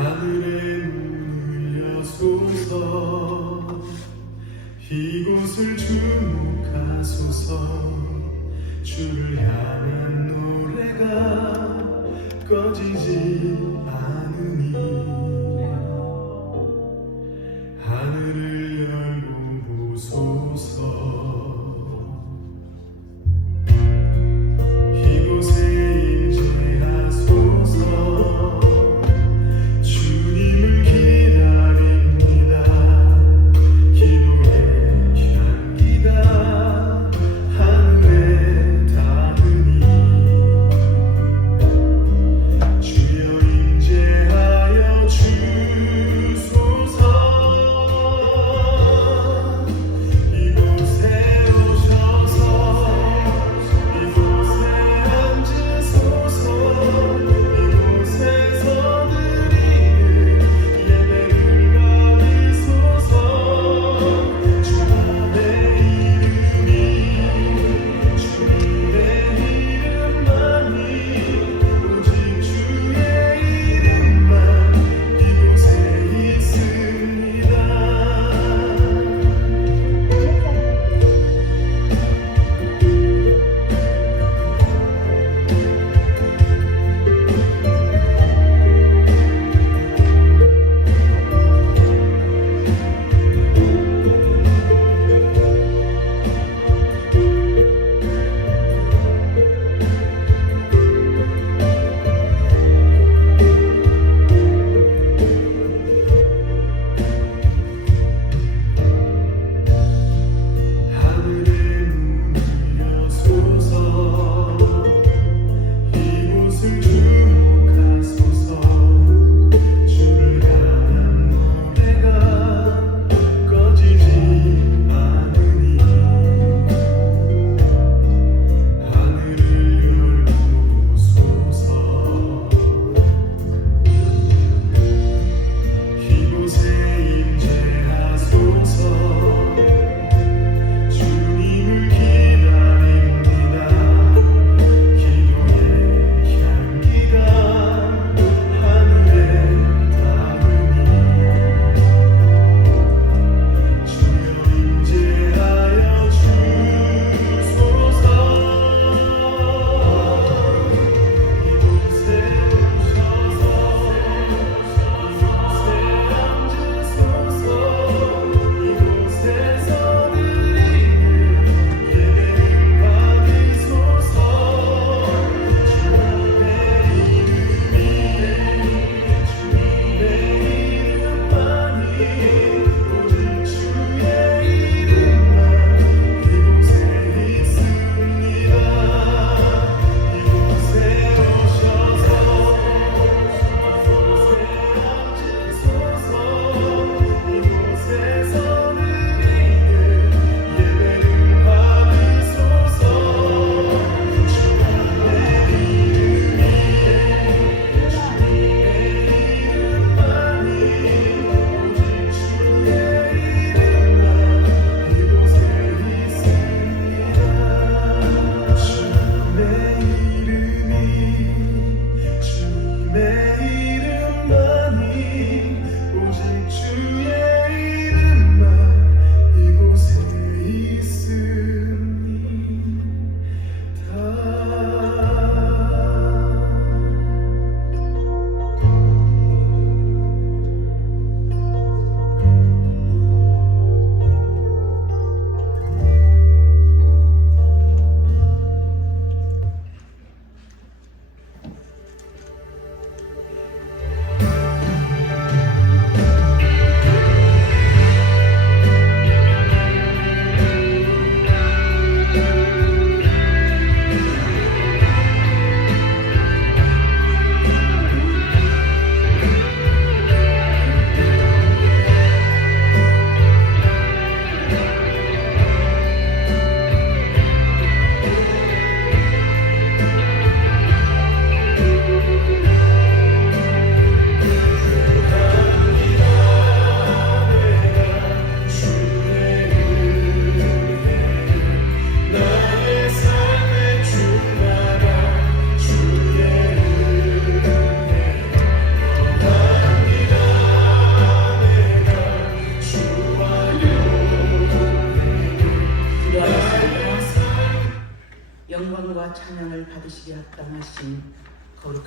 하늘의 문을 여소서 이곳을 주목하소서 주를 향한 노래가 꺼지지 않으니 하늘을 열고 보소서 주여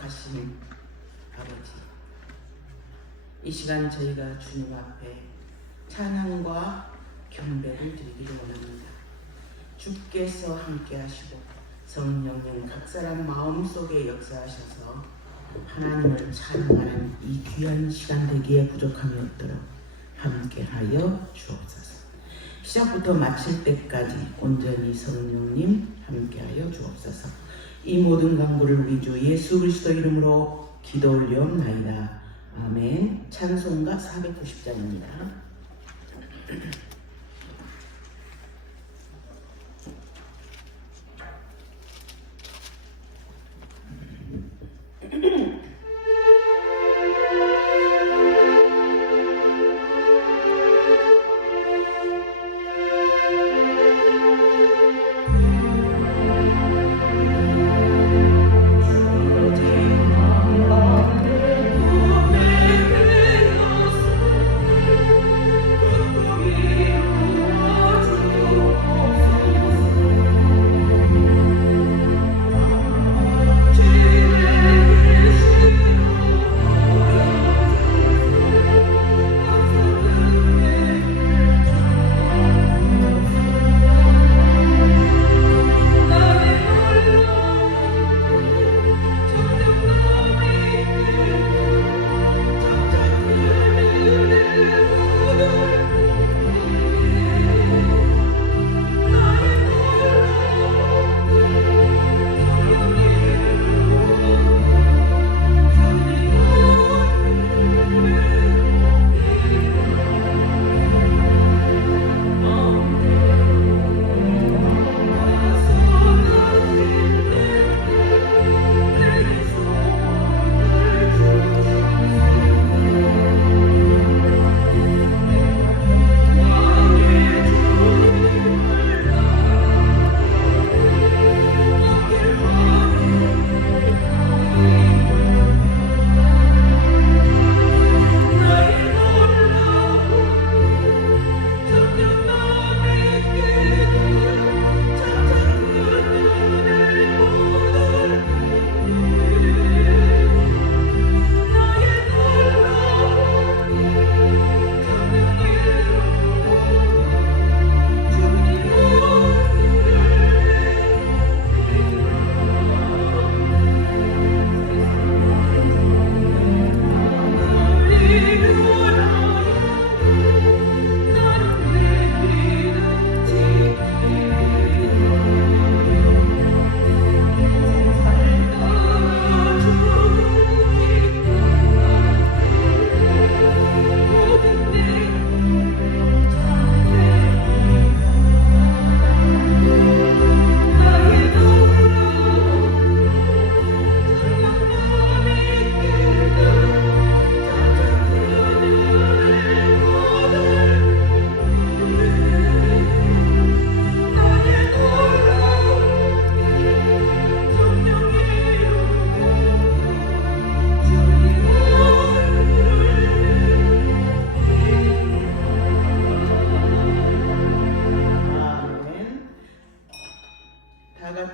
거룩하신 아버지, 이 시간 저희가 주님 앞에 찬양과 경배를 드리기를 원합니다. 주께서 함께 하시고 성령님 각 사람 마음속에 역사하셔서 하나님을 찬양하는 이 귀한 시간 되기에 부족함이 없도록 함께하여 주옵소서. 시작부터 마칠 때까지 온전히 성령님 함께하여 주옵소서. 이 모든 간구를 우리 주 예수 그리스도 이름으로 기도 올려옵나이다. 아멘. 찬송가 490장입니다.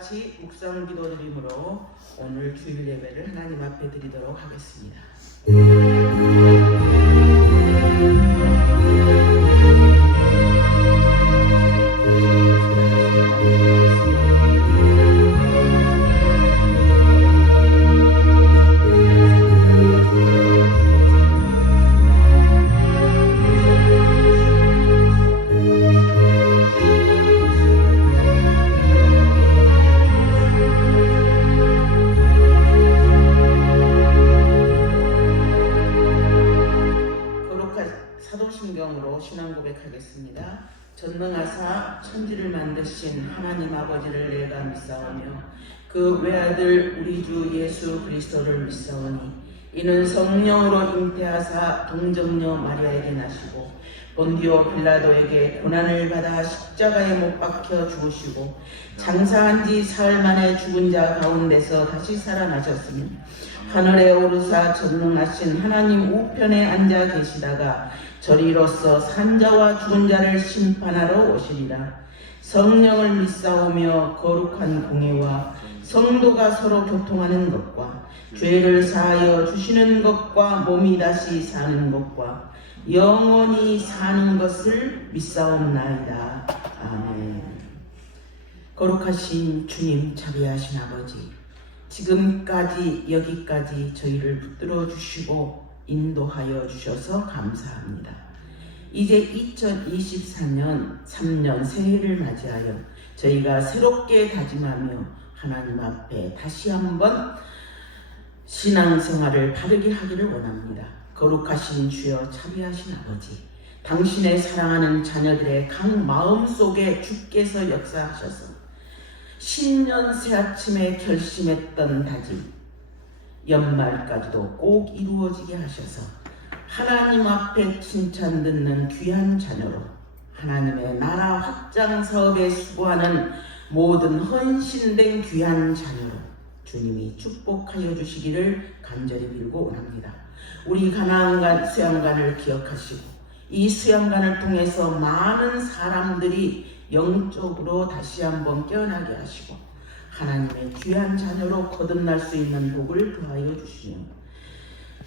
같이 묵상 기도 드림으로 오늘 주일 예배를 하나님 앞에 드리도록 하겠습니다. 사도신경으로 신앙 고백하겠습니다. 전능하사 천지를 만드신 하나님 아버지를 내가 믿사오며 그 외아들 우리 주 예수 그리스도를 믿사오니 이는 성령으로 잉태하사 동정녀 마리아에게 나시고 본디오 빌라도에게 고난을 받아 십자가에 못 박혀 죽으시고 장사한 지 사흘 만에 죽은 자 가운데서 다시 살아나셨으며 하늘에 오르사 전능하신 하나님 우편에 앉아 계시다가 저리로서 산자와 죽은 자를 심판하러 오시리라. 성령을 믿사오며 거룩한 공예와 성도가 서로 교통하는 것과 죄를 사하여 주시는 것과 몸이 다시 사는 것과 영원히 사는 것을 믿사옵나이다. 아멘. 거룩하신 주님, 자비하신 아버지, 지금까지 여기까지 저희를 붙들어 주시고 인도하여 주셔서 감사합니다. 이제 2024년 3년 새해를 맞이하여 저희가 새롭게 다짐하며 하나님 앞에 다시 한번 신앙생활을 바르게 하기를 원합니다. 거룩하신 주여, 자비하신 아버지, 당신의 사랑하는 자녀들의 각 마음 속에 주께서 역사하셔서 신년 새아침에 결심했던 다짐, 연말까지도 꼭 이루어지게 하셔서 하나님 앞에 칭찬 듣는 귀한 자녀로 하나님의 나라 확장 사업에 수고하는 모든 헌신된 귀한 자녀로 주님이 축복하여 주시기를 간절히 빌고 원합니다. 우리 가나안간 수양관을 기억하시고 이 수양관을 통해서 많은 사람들이 영적으로 다시 한번 깨어나게 하시고 하나님의 귀한 자녀로 거듭날 수 있는 복을 더하여 주시며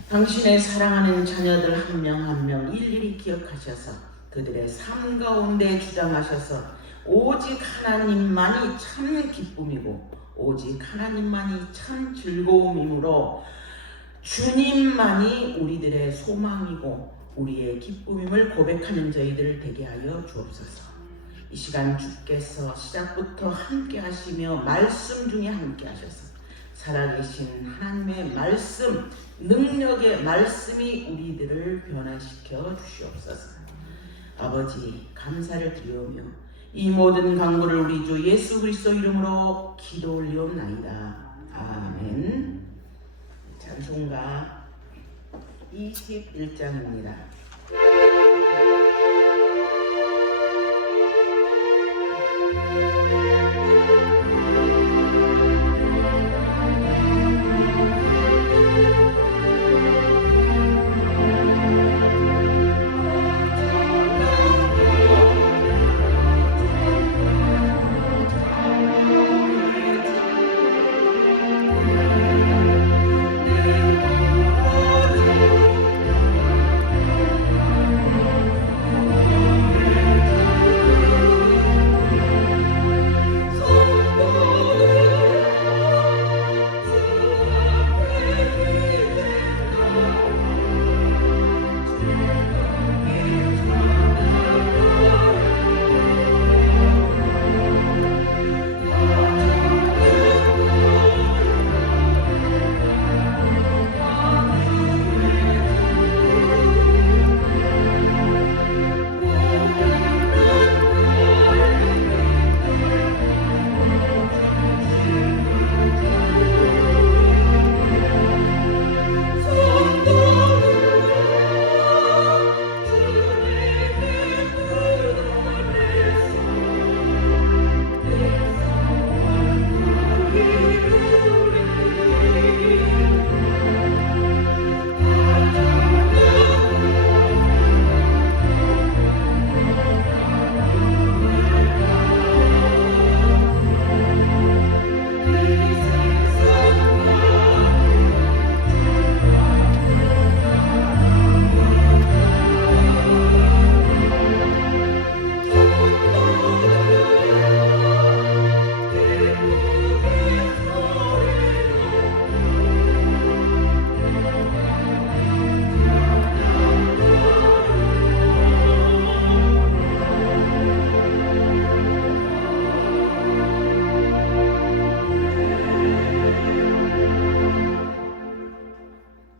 당신의 사랑하는 자녀들 한 명 한 명 일일이 기억하셔서 그들의 삶 가운데 주장하셔서 오직 하나님만이 참 기쁨이고 오직 하나님만이 참 즐거움이므로 주님만이 우리들의 소망이고 우리의 기쁨임을 고백하는 저희들 되게 하여 주옵소서. 이 시간 주께서 시작부터 함께 하시며 말씀 중에 함께 하셔서 살아계신 하나님의 말씀, 능력의 말씀이 우리들을 변화시켜 주시옵소서. 아버지, 감사를 드리오며 이 모든 간구를 우리 주 예수 그리스도 이름으로 기도 올리옵나이다. 아멘. 찬송가 21장입니다.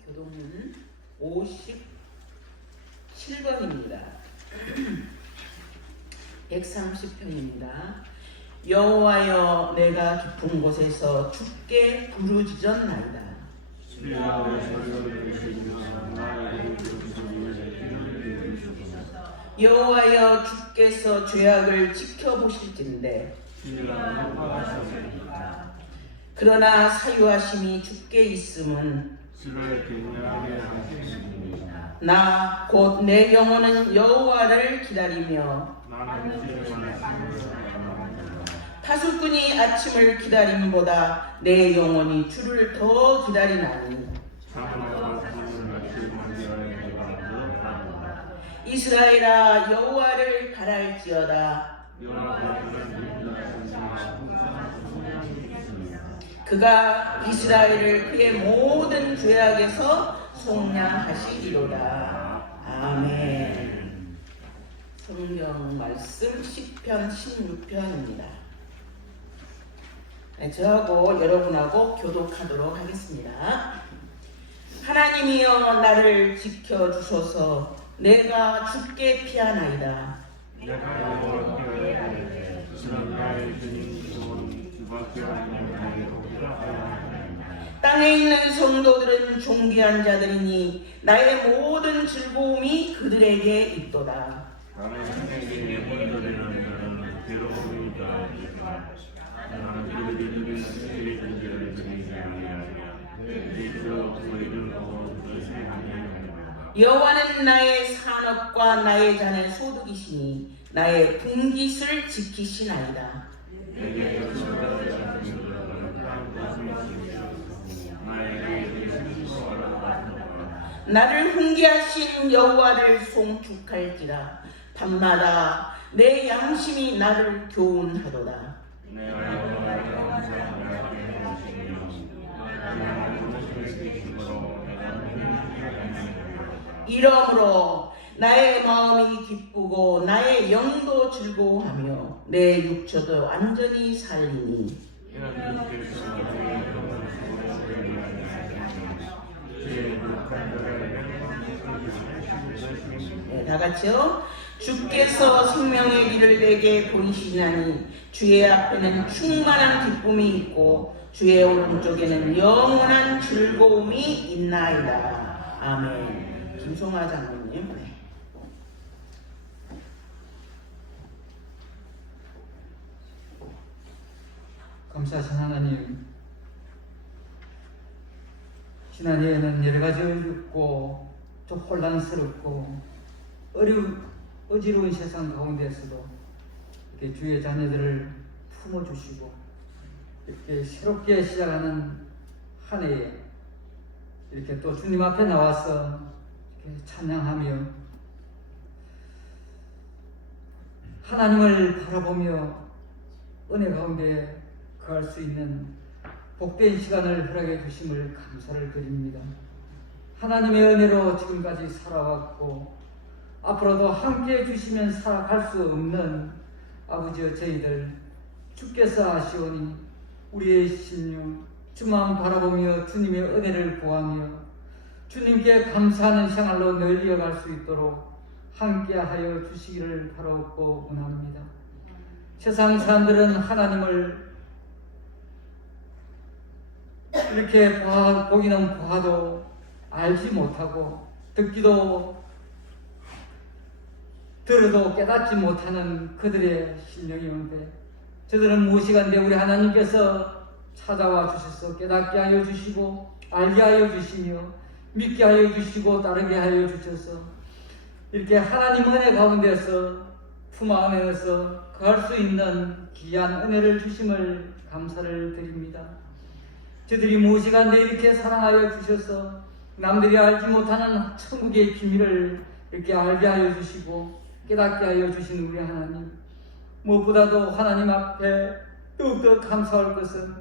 교동문 57번입니다. 130편입니다. 여호와여, 내가 깊은 곳에서 주께 부르짖었나이다. 여호와여, 주께서 죄악을 지켜보실진대 그러나 사유하심이 주께 있음은 나 곧 내 영혼은 여호와를 기다리며 파수꾼이 아침을 기다림보다 내 영혼이 주를 더 기다리나니 이스라엘아 여호와를 바랄지어다. 그가 이스라엘을 그의 모든 죄악에서 속량하시리로다. 아멘. 성경 말씀 시편 16편입니다. 저하고 여러분하고 교독하도록 하겠습니다. 하나님이여 나를 지켜주소서. 내가 죽게 피하나이다. 땅에 있는 성도들은 존귀한 자들이니 나의 모든 즐거움이 그들에게 있도다. 여호와는 나의 산업과 나의 잔의 소득이시니 나의 분깃을 지키시나이다. 나를 훈계하신 여호와를 송축할지라. 밤마다 내 양심이 나를 교훈하도다. 이러므로 나의 마음이 기쁘고 나의 영도 즐거워하며 내 육체도 완전히 살리니 다 같이요. 주께서 생명의 길을 내게 보이시나니 주의 앞에는 충만한 기쁨이 있고 주의 오른쪽에는 영원한 즐거움이 있나이다. 아멘. 김송아 장로님. 감사하신 하나님, 지난해에는 여러 가지 어렵고 좀 혼란스럽고 어지러운 세상 가운데서도 이렇게 주의 자녀들을 품어주시고 이렇게 새롭게 시작하는 한 해에 이렇게 또 주님 앞에 나와서 이렇게 찬양하며 하나님을 바라보며 은혜 가운데 거할 수 있는 복된 시간을 허락해 주심을 감사를 드립니다. 하나님의 은혜로 지금까지 살아왔고 앞으로도 함께 해주시면 살아갈 수 없는 아버지여 저희들 주께서 아시오니 우리의 심령 주만 바라보며 주님의 은혜를 구하며 주님께 감사하는 생활로 늘 이어갈 수 있도록 함께하여 주시기를 바라옵고 원합니다. 세상 사람들은 하나님을 이렇게 보기는 보아도 알지 못하고 듣기도 들어도 깨닫지 못하는 그들의 심령이온데 저들은 무엇이간데 우리 하나님께서 찾아와 주셔서 깨닫게 하여 주시고 알게 하여 주시며 믿게 하여 주시고 따르게 하여 주셔서 이렇게 하나님 은혜 가운데서 품 안에서 거할 수 있는 귀한 은혜를 주심을 감사를 드립니다. 저들이 무엇이간데 이렇게 사랑하여 주셔서 남들이 알지 못하는 천국의 비밀을 이렇게 알게 하여 주시고 깨닫게 하여 주신 우리 하나님, 무엇보다도 하나님 앞에 더욱더 감사할 것은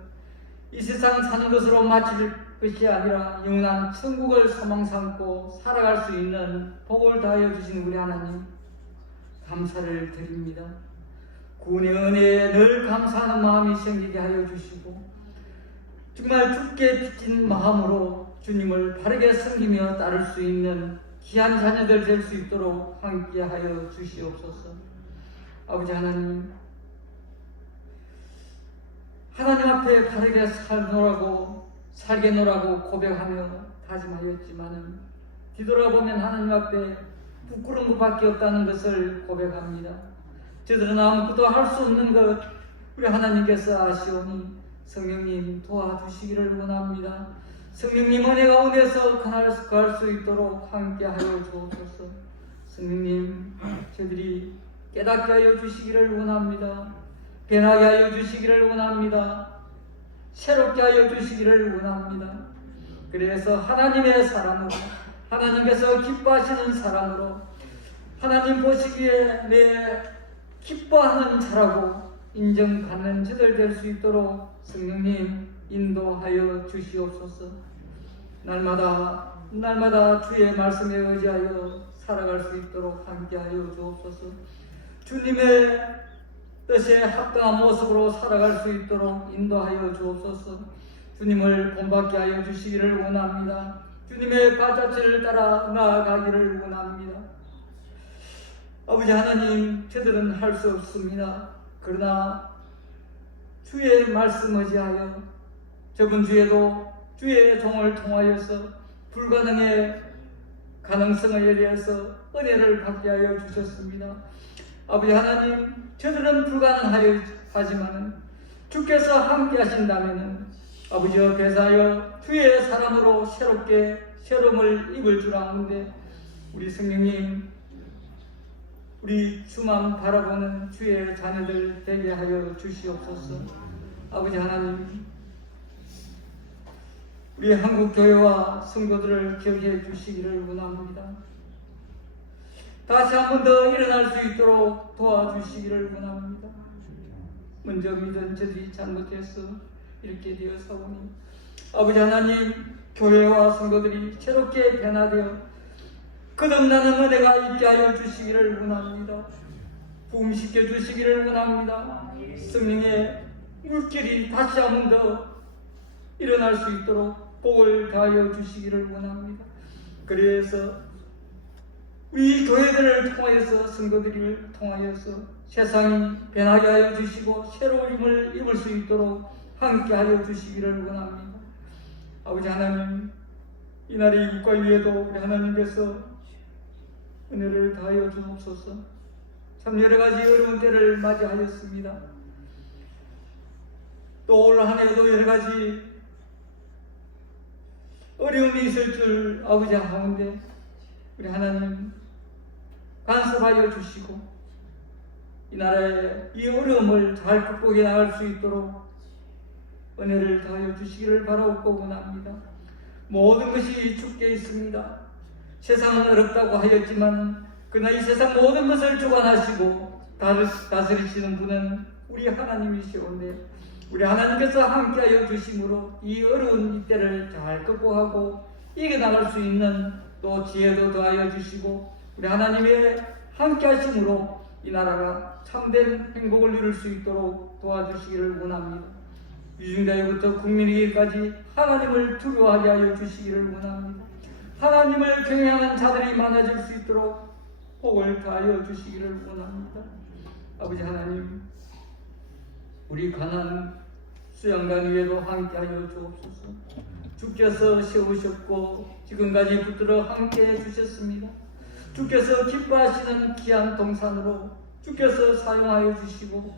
이 세상 사는 것으로 마칠 것이 아니라 영원한 천국을 소망 삼고 살아갈 수 있는 복을 다하여 주신 우리 하나님 감사를 드립니다. 구원의 은혜에 늘 감사하는 마음이 생기게 하여 주시고 정말 주께 빚진 마음으로 주님을 바르게 섬기며 따를 수 있는 귀한 자녀들 될 수 있도록 함께하여 주시옵소서. 아버지 하나님, 하나님 앞에 바르게 살게노라고 고백하며 다짐하였지만은 뒤돌아보면 하나님 앞에 부끄러운 것밖에 없다는 것을 고백합니다. 저들은 아무것도 할 수 없는 것 우리 하나님께서 아시오니 성령님 도와주시기를 원합니다. 성령님 은혜 가운데서 거할 수 있도록 함께하여 주옵소서. 성령님 저들이 깨닫게 하여 주시기를 원합니다. 변하게 하여 주시기를 원합니다. 새롭게 하여 주시기를 원합니다. 그래서 하나님의 사람으로, 하나님께서 기뻐하시는 사람으로, 하나님 보시기에 내 기뻐하는 자라고 인정받는 저들 될 수 있도록 성령님 인도하여 주시옵소서. 날마다 주의 말씀에 의지하여 살아갈 수 있도록 함께하여 주옵소서. 주님의 뜻에 합당한 모습으로 살아갈 수 있도록 인도하여 주옵소서. 주님을 본받게 하여 주시기를 원합니다. 주님의 발자취를 따라 나아가기를 원합니다. 아버지 하나님, 저들은 할 수 없습니다. 그러나 주의 말씀 의지하여 저번 주에도 주의 종을 통하여서 불가능의 가능성을 예리해서 은혜를 받게 하여 주셨습니다. 아버지 하나님, 저들은 불가능하여 하지만 주께서 함께 하신다면 아버지여 배사하여 주의 사람으로 새롭게 새로움을 입을 줄 아는데, 우리 성령님, 우리 주만 바라보는 주의 자녀들 되게 하여 주시옵소서. 아버지 하나님, 우리 한국교회와 성도들을 기억해 주시기를 원합니다. 다시 한 번 더 일어날 수 있도록 도와주시기를 원합니다. 먼저 믿은 저들이 잘못해서 이렇게 되어서오니 아버지 하나님, 교회와 성도들이 새롭게 변화되어 거듭나는 은혜가 있게 하여 주시기를 원합니다. 부흥시켜 주시기를 원합니다. 성령의 물길이 다시 한 번 더 일어날 수 있도록 복을 다하여 주시기를 원합니다. 그래서 우리 교회들을 통하여서, 성도들을 통하여서 세상이 변하게 하여 주시고 새로움을 입을 수 있도록 함께 하여 주시기를 원합니다. 아버지 하나님, 이날의 국가 위에도 우리 하나님께서 은혜를 다하여 주옵소서. 참 여러가지 어려운 때를 맞이하였습니다. 또 올 한 해도 여러가지 어려움이 있을 줄 아버지 하오는데, 우리 하나님 간섭하여 주시고 이 나라의 이 어려움을 잘 극복해 나갈 수 있도록 은혜를 다하여 주시기를 바라옵고 원합니다. 모든 것이 주께 있습니다. 세상은 어렵다고 하였지만 그러나 이 세상 모든 것을 주관하시고 다스리시는 분은 우리 하나님이시온데, 우리 하나님께서 함께하여 주심으로 이 어려운 이때를 잘 극복하고 이겨나갈 수 있는 또 지혜도 더하여 주시고, 우리 하나님의 함께하심으로 이 나라가 참된 행복을 이룰 수 있도록 도와주시기를 원합니다. 유증자에부터 국민에게까지 하나님을 두려워하게 하여 주시기를 원합니다. 하나님을 경외하는 자들이 많아질 수 있도록 복을 다하여 주시기를 원합니다. 아버지 하나님, 우리 가난 수양관 위에도 함께하여 주옵소서. 주께서 세우셨고 지금까지 붙들어 함께해 주셨습니다. 주께서 기뻐하시는 귀한 동산으로 주께서 사용하여 주시고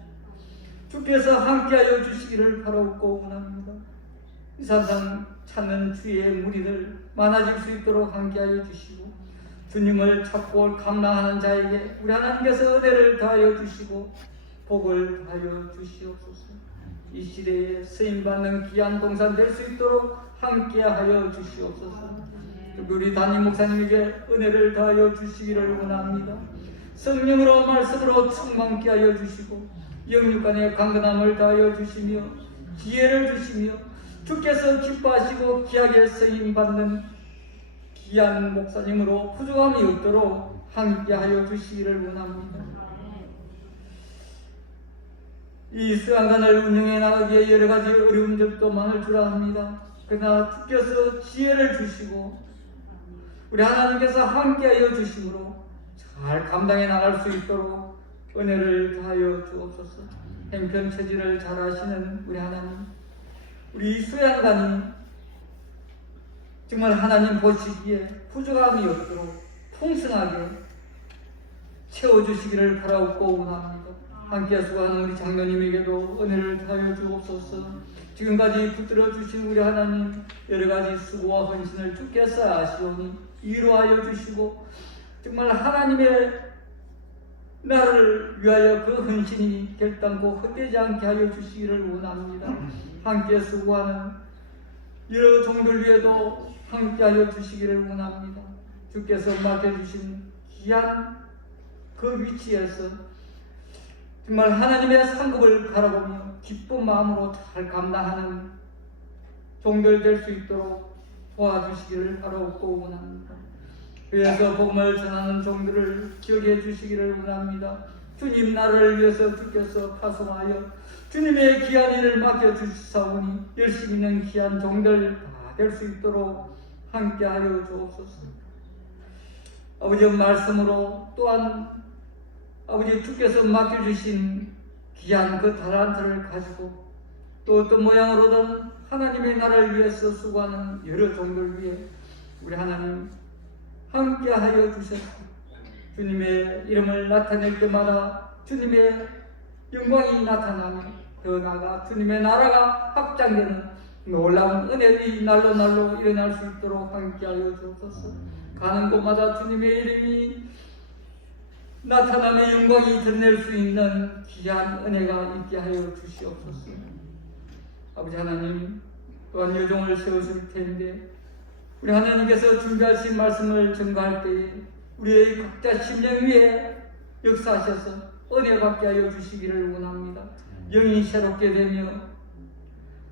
주께서 함께하여 주시기를 바라옵고 원합니다. 이 세상 찾는 주의 무리들 많아질 수 있도록 함께하여 주시고, 주님을 찾고 감당하는 자에게 우리 하나님께서 은혜를 더하여 주시고 복을 더하여 주시옵소서. 이 시대에 쓰임받는 귀한 동산 될 수 있도록 함께하여 주시옵소서. 우리 담임 목사님에게 은혜를 더하여 주시기를 원합니다. 성령으로 말씀으로 충만케 하여 주시고 영육간의 강건함을 더하여 주시며 지혜를 주시며 주께서 기뻐하시고 귀하게 쓰임받는 귀한 목사님으로 부족함이 없도록 함께하여 주시기를 원합니다. 이 수양관을 운영해 나가기에 여러가지 어려운 점도 많을 줄 압니다. 그러나 주께서 지혜를 주시고 우리 하나님께서 함께하여 주심으로 잘 감당해 나갈 수 있도록 은혜를 다하여 주옵소서. 행편처진을 잘 하시는 우리 하나님, 우리 수양관이 정말 하나님 보시기에 부족함이 없도록 풍성하게 채워주시기를 바라옵고 원합니다. 함께 수고하는 우리 장로님에게도 은혜를 다하여 주옵소서. 지금까지 붙들어 주신 우리 하나님, 여러가지 수고와 헌신을 주께서 아시오니 위로하여 주시고 정말 하나님의 나를 위하여 그 헌신이 결단코 헛되지 않게 하여 주시기를 원합니다. 함께 수고하는 여러 종들 위에도 함께 하여 주시기를 원합니다. 주께서 맡겨주신 귀한 그 위치에서 정말 하나님의 상급을 바라보며 기쁜 마음으로 잘 감당하는 종들 될 수 있도록 도와주시기를 바라옵고 원합니다. 그래서 복음을 전하는 종들을 기억해 주시기를 원합니다. 주님 나라를 위해서 주께서 파송하여 주님의 귀한 일을 맡겨주시사오니 열심히 있는 귀한 종들 다 될 수 있도록 함께하여 주옵소서. 아버지 말씀으로 또한 아버지 주께서 맡겨주신 귀한 그 달란트를 가지고 또 어떤 모양으로든 하나님의 나라를 위해서 수고하는 여러 종들 위해 우리 하나님 함께하여 주셔서 주님의 이름을 나타낼 때마다 주님의 영광이 나타나며 더 나아가 주님의 나라가 확장되는 놀라운 은혜의 날로 날로 일어날 수 있도록 함께하여 주옵소서. 가는 곳마다 주님의 이름이 나타나며 영광이 드러낼 수 있는 귀한 은혜가 있게 하여 주시옵소서. 아버지 하나님 또한 여종을 세우실 텐데 우리 하나님께서 준비하신 말씀을 전가할 때에 우리의 각자 심령 위에 역사하셔서 은혜 받게 하여 주시기를 원합니다. 영이 새롭게 되며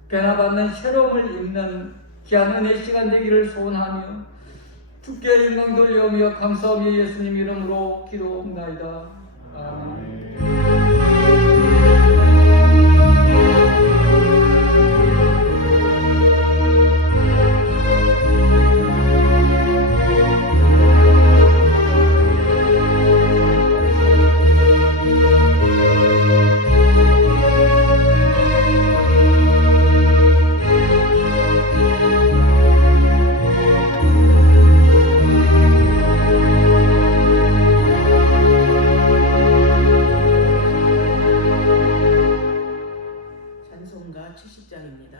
변화받는 새로움을 입는 귀한 은혜 시간 되기를 소원하며 주께 영광 돌려오며 감사하며 예수님 이름으로 기도옵나이다. 아멘. 찬송가 70장입니다.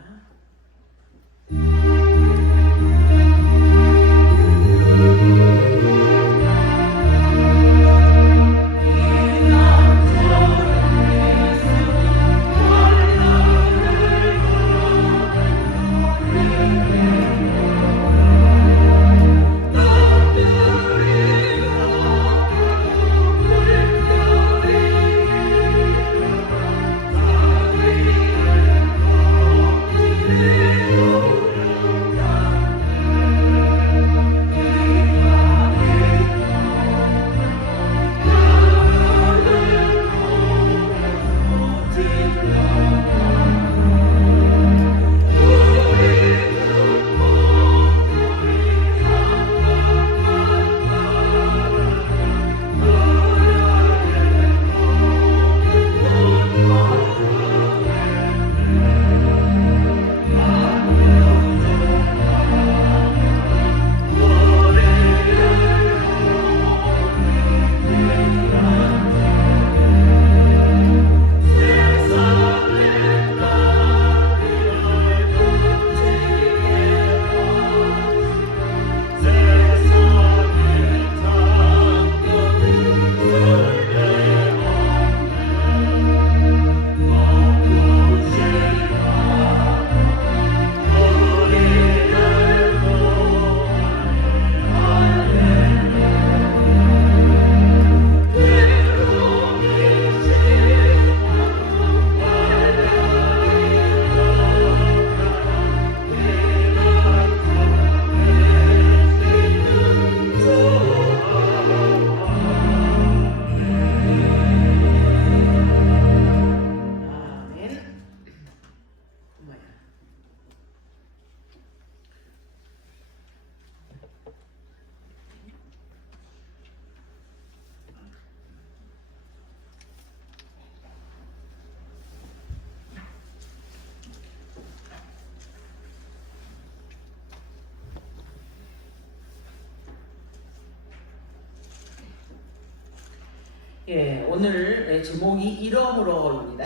예, 오늘 제목이 이러므로입니다.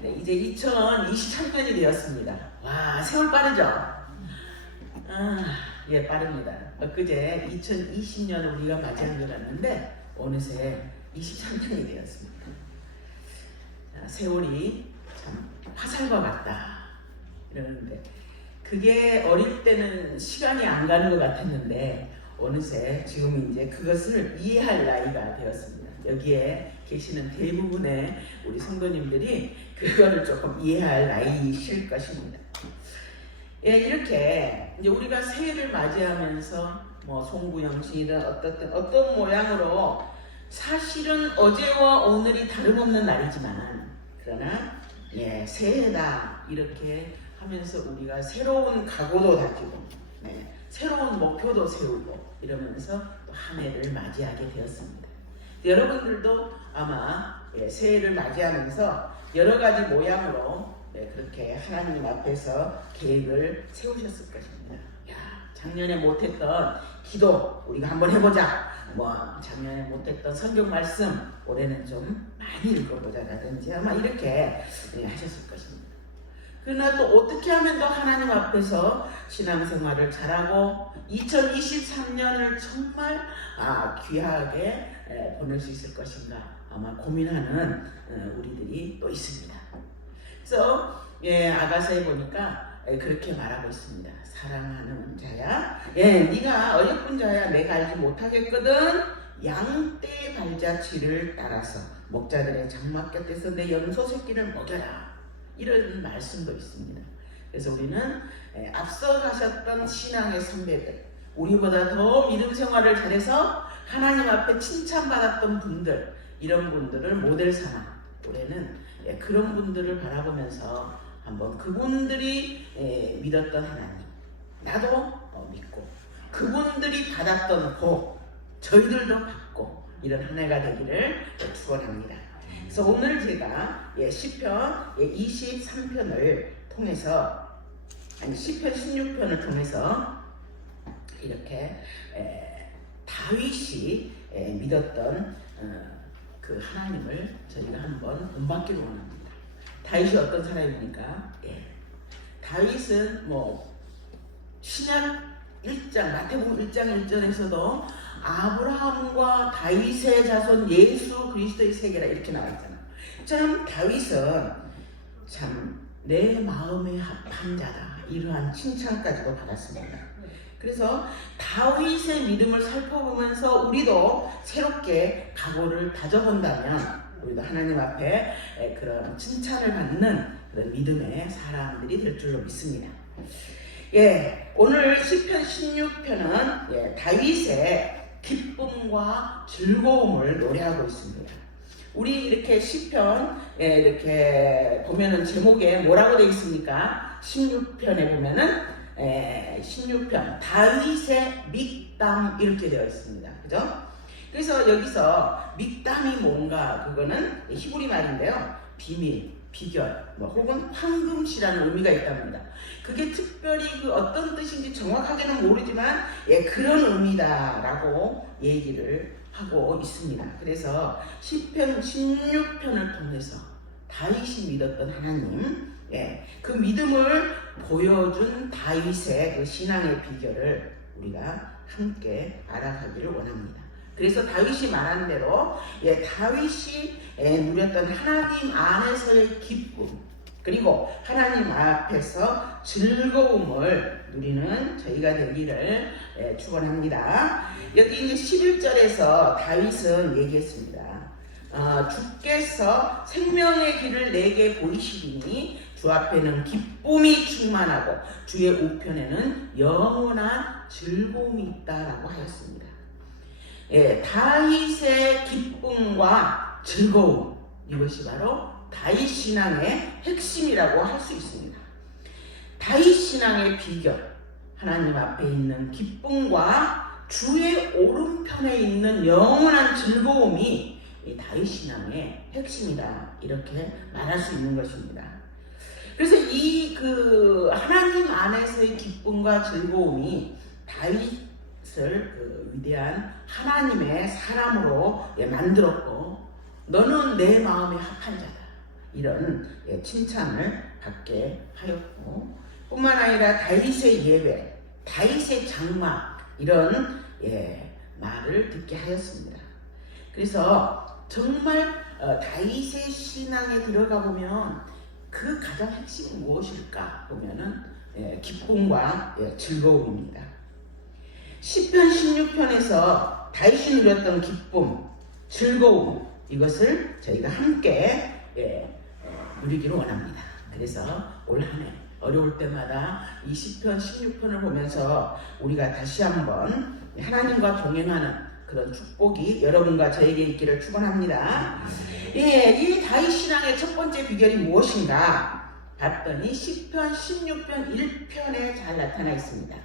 네, 이제 2023년이 되었습니다. 와, 세월 빠르죠? 예, 빠릅니다. 엊그제 2020년을 우리가 맞이한 줄 알았는데 어느새 23년이 되었습니다. 자, 세월이 참 화살과 같다 이러는데 그게 어릴 때는 시간이 안 가는 것 같았는데 어느새 지금 이제 그것을 이해할 나이가 되었습니다. 여기에 계시는 대부분의 우리 성도님들이 그거를 조금 이해할 나이실 것입니다. 예, 이렇게 이제 우리가 새해를 맞이하면서 뭐 송구영신이든 어떤 모양으로 사실은 어제와 오늘이 다름없는 날이지만 그러나 예, 새해다 이렇게 하면서 우리가 새로운 각오도 다지고 새로운 목표도 세우고 이러면서 또 한 해를 맞이하게 되었습니다. 여러분들도 아마 새해를 맞이하면서 여러 가지 모양으로 그렇게 하나님 앞에서 계획을 세우셨을 것입니다. 야, 작년에 못했던 기도 우리가 한번 해보자. 뭐 작년에 못했던 성경 말씀 올해는 좀 많이 읽어보자라든지 아마 이렇게 하셨을 것입니다. 그러나 또 어떻게 하면 더 하나님 앞에서 신앙생활을 잘하고 2023년을 정말 귀하게 보낼 수 있을 것인가 아마 고민하는 우리들이 또 있습니다. 그래서 아가서에 보니까 그렇게 말하고 있습니다. 사랑하는 자야, 네가 어여쁜 자야 내가 알지 못하겠거든. 양떼 발자취를 따라서 목자들의 장막 곁에서 내 염소 새끼를 먹여라. 이런 말씀도 있습니다. 그래서 우리는 앞서 가셨던 신앙의 선배들, 우리보다 더 믿음 생활을 잘해서 하나님 앞에 칭찬받았던 분들, 이런 분들을 모델 삼아 올해는 그런 분들을 바라보면서 한번 그분들이 믿었던 하나님, 나도 믿고 그분들이 받았던 복, 저희들도 받고 이런 한 해가 되기를 축원합니다. 그래서 오늘 제가 시편 23편을 통해서 시편 16편을 통해서 이렇게 다윗이 믿었던 그 하나님을 저희가 한번 본받기로 원합니다. 다윗이 어떤 사람입니까? 다윗은 뭐 신약 1장 마태복음 1장 1절에서도 아브라함과 다윗의 자손 예수 그리스도의 세계라 이렇게 나와있잖아요. 참 다윗은 참 내 마음에 합한 자다 이러한 칭찬까지도 받았습니다. 그래서 다윗의 믿음을 살펴보면서 우리도 새롭게 각오를 다져본다면 우리도 하나님 앞에 그런 칭찬을 받는 그런 믿음의 사람들이 될 줄로 믿습니다. 오늘 시편 16편은 다윗의 기쁨과 즐거움을 노래하고 있습니다. 우리 이렇게 시편 이렇게 보면은 제목에 뭐라고 되어 있습니까? 16편에 보면은 16편 다윗의 믹담 이렇게 되어 있습니다. 그죠? 그래서 여기서 믹담이 뭔가 그거는 히브리 말인데요. 비밀, 비결, 혹은 황금시라는 의미가 있답니다. 그게 특별히 그 어떤 뜻인지 정확하게는 모르지만 그런 의미다라고 얘기를 하고 있습니다. 그래서 시편 16편을 통해서 다윗이 믿었던 하나님, 그 믿음을 보여준 다윗의 그 신앙의 비결을 우리가 함께 알아가기를 원합니다. 그래서 다윗이 말한 대로 다윗이 누렸던 하나님 안에서의 기쁨 그리고 하나님 앞에서 즐거움을 누리는 저희가 되기를 축원합니다. 여기 이제 11절에서 다윗은 얘기했습니다. 주께서 생명의 길을 내게 보이시리니 주 앞에는 기쁨이 충만하고 주의 우편에는 영원한 즐거움이 있다라고 하였습니다. 다윗의 기쁨과 즐거움 이것이 바로 다윗 신앙의 핵심이라고 할 수 있습니다. 다윗 신앙의 비결 하나님 앞에 있는 기쁨과 주의 오른편에 있는 영원한 즐거움이 이 다윗 신앙의 핵심이다 이렇게 말할 수 있는 것입니다. 그래서 이 그 하나님 안에서의 기쁨과 즐거움이 다윗을 그 위대한 하나님의 사람으로 만들었고 너는 내 마음에 합한 자다 이런 칭찬을 받게 하였고 뿐만 아니라 다윗의 예배, 다윗의 장막 이런 말을 듣게 하였습니다. 그래서 정말 다윗의 신앙에 들어가 보면 그 가장 핵심이 무엇일까 보면은 기쁨과 즐거움입니다. 시편 16편에서 다윗이 누렸던 기쁨, 즐거움, 이것을 저희가 함께 누리기를 원합니다. 그래서 올 한 해 어려울 때마다 이 시편 16편을 보면서 우리가 다시 한번 하나님과 동행하는 그런 축복이 여러분과 저에게 있기를 축원합니다. 이 다윗 신앙의 첫 번째 비결이 무엇인가 봤더니 시편 16편 1편에 잘 나타나 있습니다.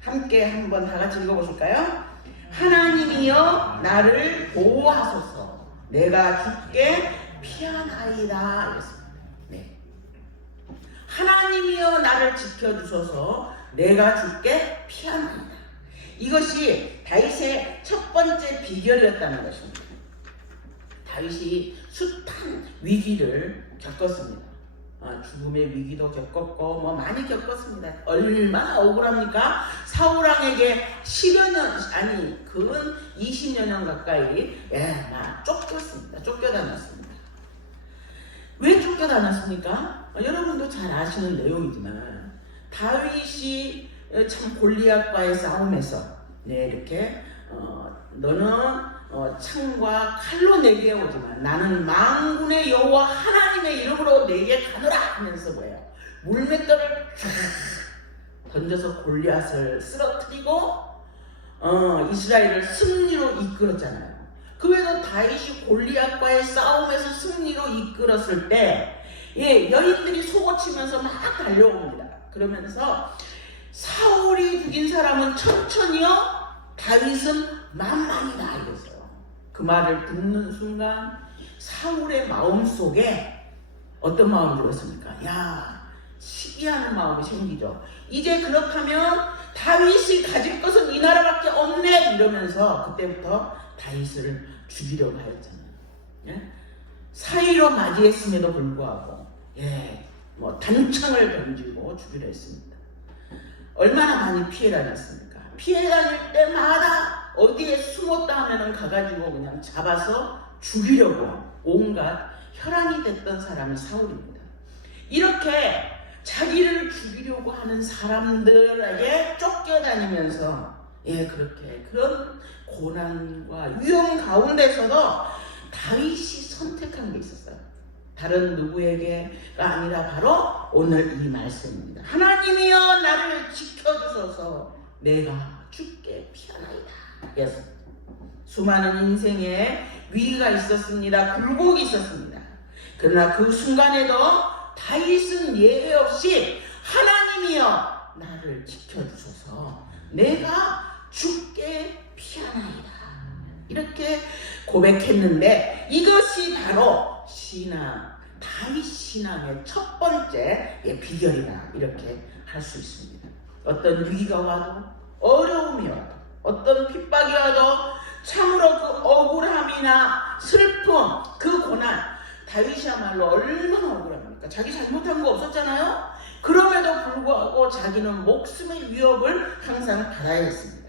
함께 한번 다 같이 읽어보실까요? 하나님이여 나를 보호하소서 내가 주께 피하나이다. 이랬습니다. 네. 하나님이여 나를 지켜주소서 내가 주께 피하나이다. 이것이 다윗의 첫 번째 비결이었다는 것입니다. 다윗이 숱한 위기를 겪었습니다. 죽음의 위기도 겪었고 뭐 많이 겪었습니다. 얼마나 억울합니까? 사울왕에게 10여 년 아니 근 20여 년 가까이 막 쫓겼습니다. 쫓겨다녔습니다. 왜 쫓겨다녔습니까? 여러분도 잘 아시는 내용이지만 다윗이 참 골리앗과의 싸움에서 이렇게 너는 창과 칼로 내게 오지만 나는 만군의 여호와 하나님의 이름으로 내게 가노라 하면서 뭐예요? 물맷돌을 쫙 던져서 골리앗을 쓰러뜨리고 이스라엘을 승리로 이끌었잖아요. 그 외에도 다윗이 골리앗과의 싸움에서 승리로 이끌었을 때 여인들이 속어치면서 막 달려옵니다. 그러면서 사울이 죽인 사람은 천천히요 다윗은 만만이다 이랬어요. 그 말을 듣는 순간 사울의 마음속에 어떤 마음이 들었습니까? 시기하는 마음이 생기죠. 이제 그렇다면 다윗이 가질 것은 이 나라밖에 없네 이러면서 그때부터 다윗을 죽이려고 하였잖아요. 사위로 맞이했음에도 불구하고 단창을 던지고 죽이려 했습니다. 얼마나 많이 피해 다녔습니까? 피해 다닐 때마다 어디에 숨었다 하면은 가가지고 그냥 잡아서 죽이려고 온갖 혈안이 됐던 사람이 사울입니다. 이렇게 자기를 죽이려고 하는 사람들에게 쫓겨다니면서 그렇게 그런 고난과 위험 가운데서도 다윗이 선택한 게 있었어요. 다른 누구에게가 아니라 바로 오늘 이 말씀입니다. 하나님이여 나를 지켜주소서 내가 주께 피하나이다. 수많은 인생에 위기가 있었습니다. 굴곡이 있었습니다. 그러나 그 순간에도 다윗은 예외 없이 하나님이여 나를 지켜주소서 내가 주께 피하나이다 이렇게 고백했는데 이것이 바로 다윗 신앙의 첫 번째 비결이다 이렇게 할 수 있습니다. 어떤 위기가 와도 어려움이 와도 어떤 핍박이 와도 참으로 그 억울함이나 슬픔 그 고난 다윗이야말로 얼마나 억울합니까? 자기 잘못한 거 없었잖아요. 그럼에도 불구하고 자기는 목숨의 위협을 항상 받아야 했습니다.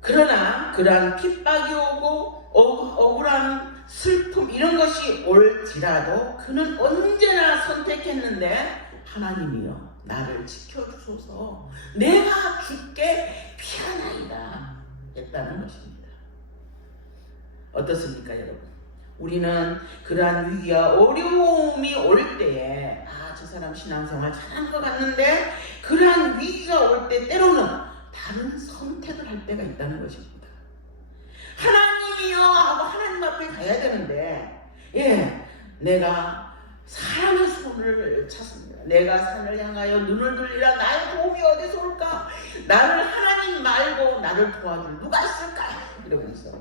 그러나 그러한 핍박이 오고 억울한 슬픔 이런 것이 올지라도 그는 언제나 선택했는데 하나님이여 나를 지켜주소서 내가 주께 피하나이다 했다는 것입니다. 어떻습니까 여러분? 우리는 그러한 위기와 어려움이 올 때에 저 사람 신앙생활 잘한 것 같는데 그러한 위기가 올 때 때로는 다른 선택을 할 때가 있다는 것입니다. 하나님이여 하고 하나님 앞에 가야 되는데 내가 사람의 손을 찾습니다. 내가 산을 향하여 눈을 들리라 나의 도움이 어디서 올까? 나를 하나님 말고 나를 도와줄 누가 있을까? 이러면서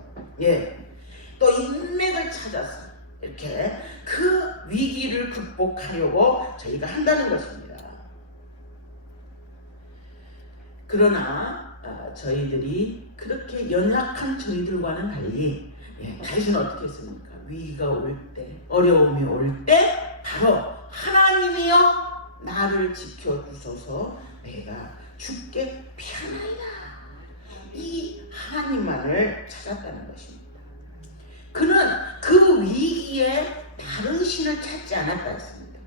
또 인맥을 찾아서 이렇게 그 위기를 극복하려고 저희가 한다는 것입니다. 그러나 저희들이 그렇게 연약한 저희들과는 달리 다윗은 어떻게 했습니까? 위기가 올 때, 어려움이 올 때 바로 하나님이여 나를 지켜주소서 내가 주께 피하나이다. 이 하나님 하나님만을 찾았다는 것입니다. 그는 그 위기에 다른 신을 찾지 않았다 했습니다.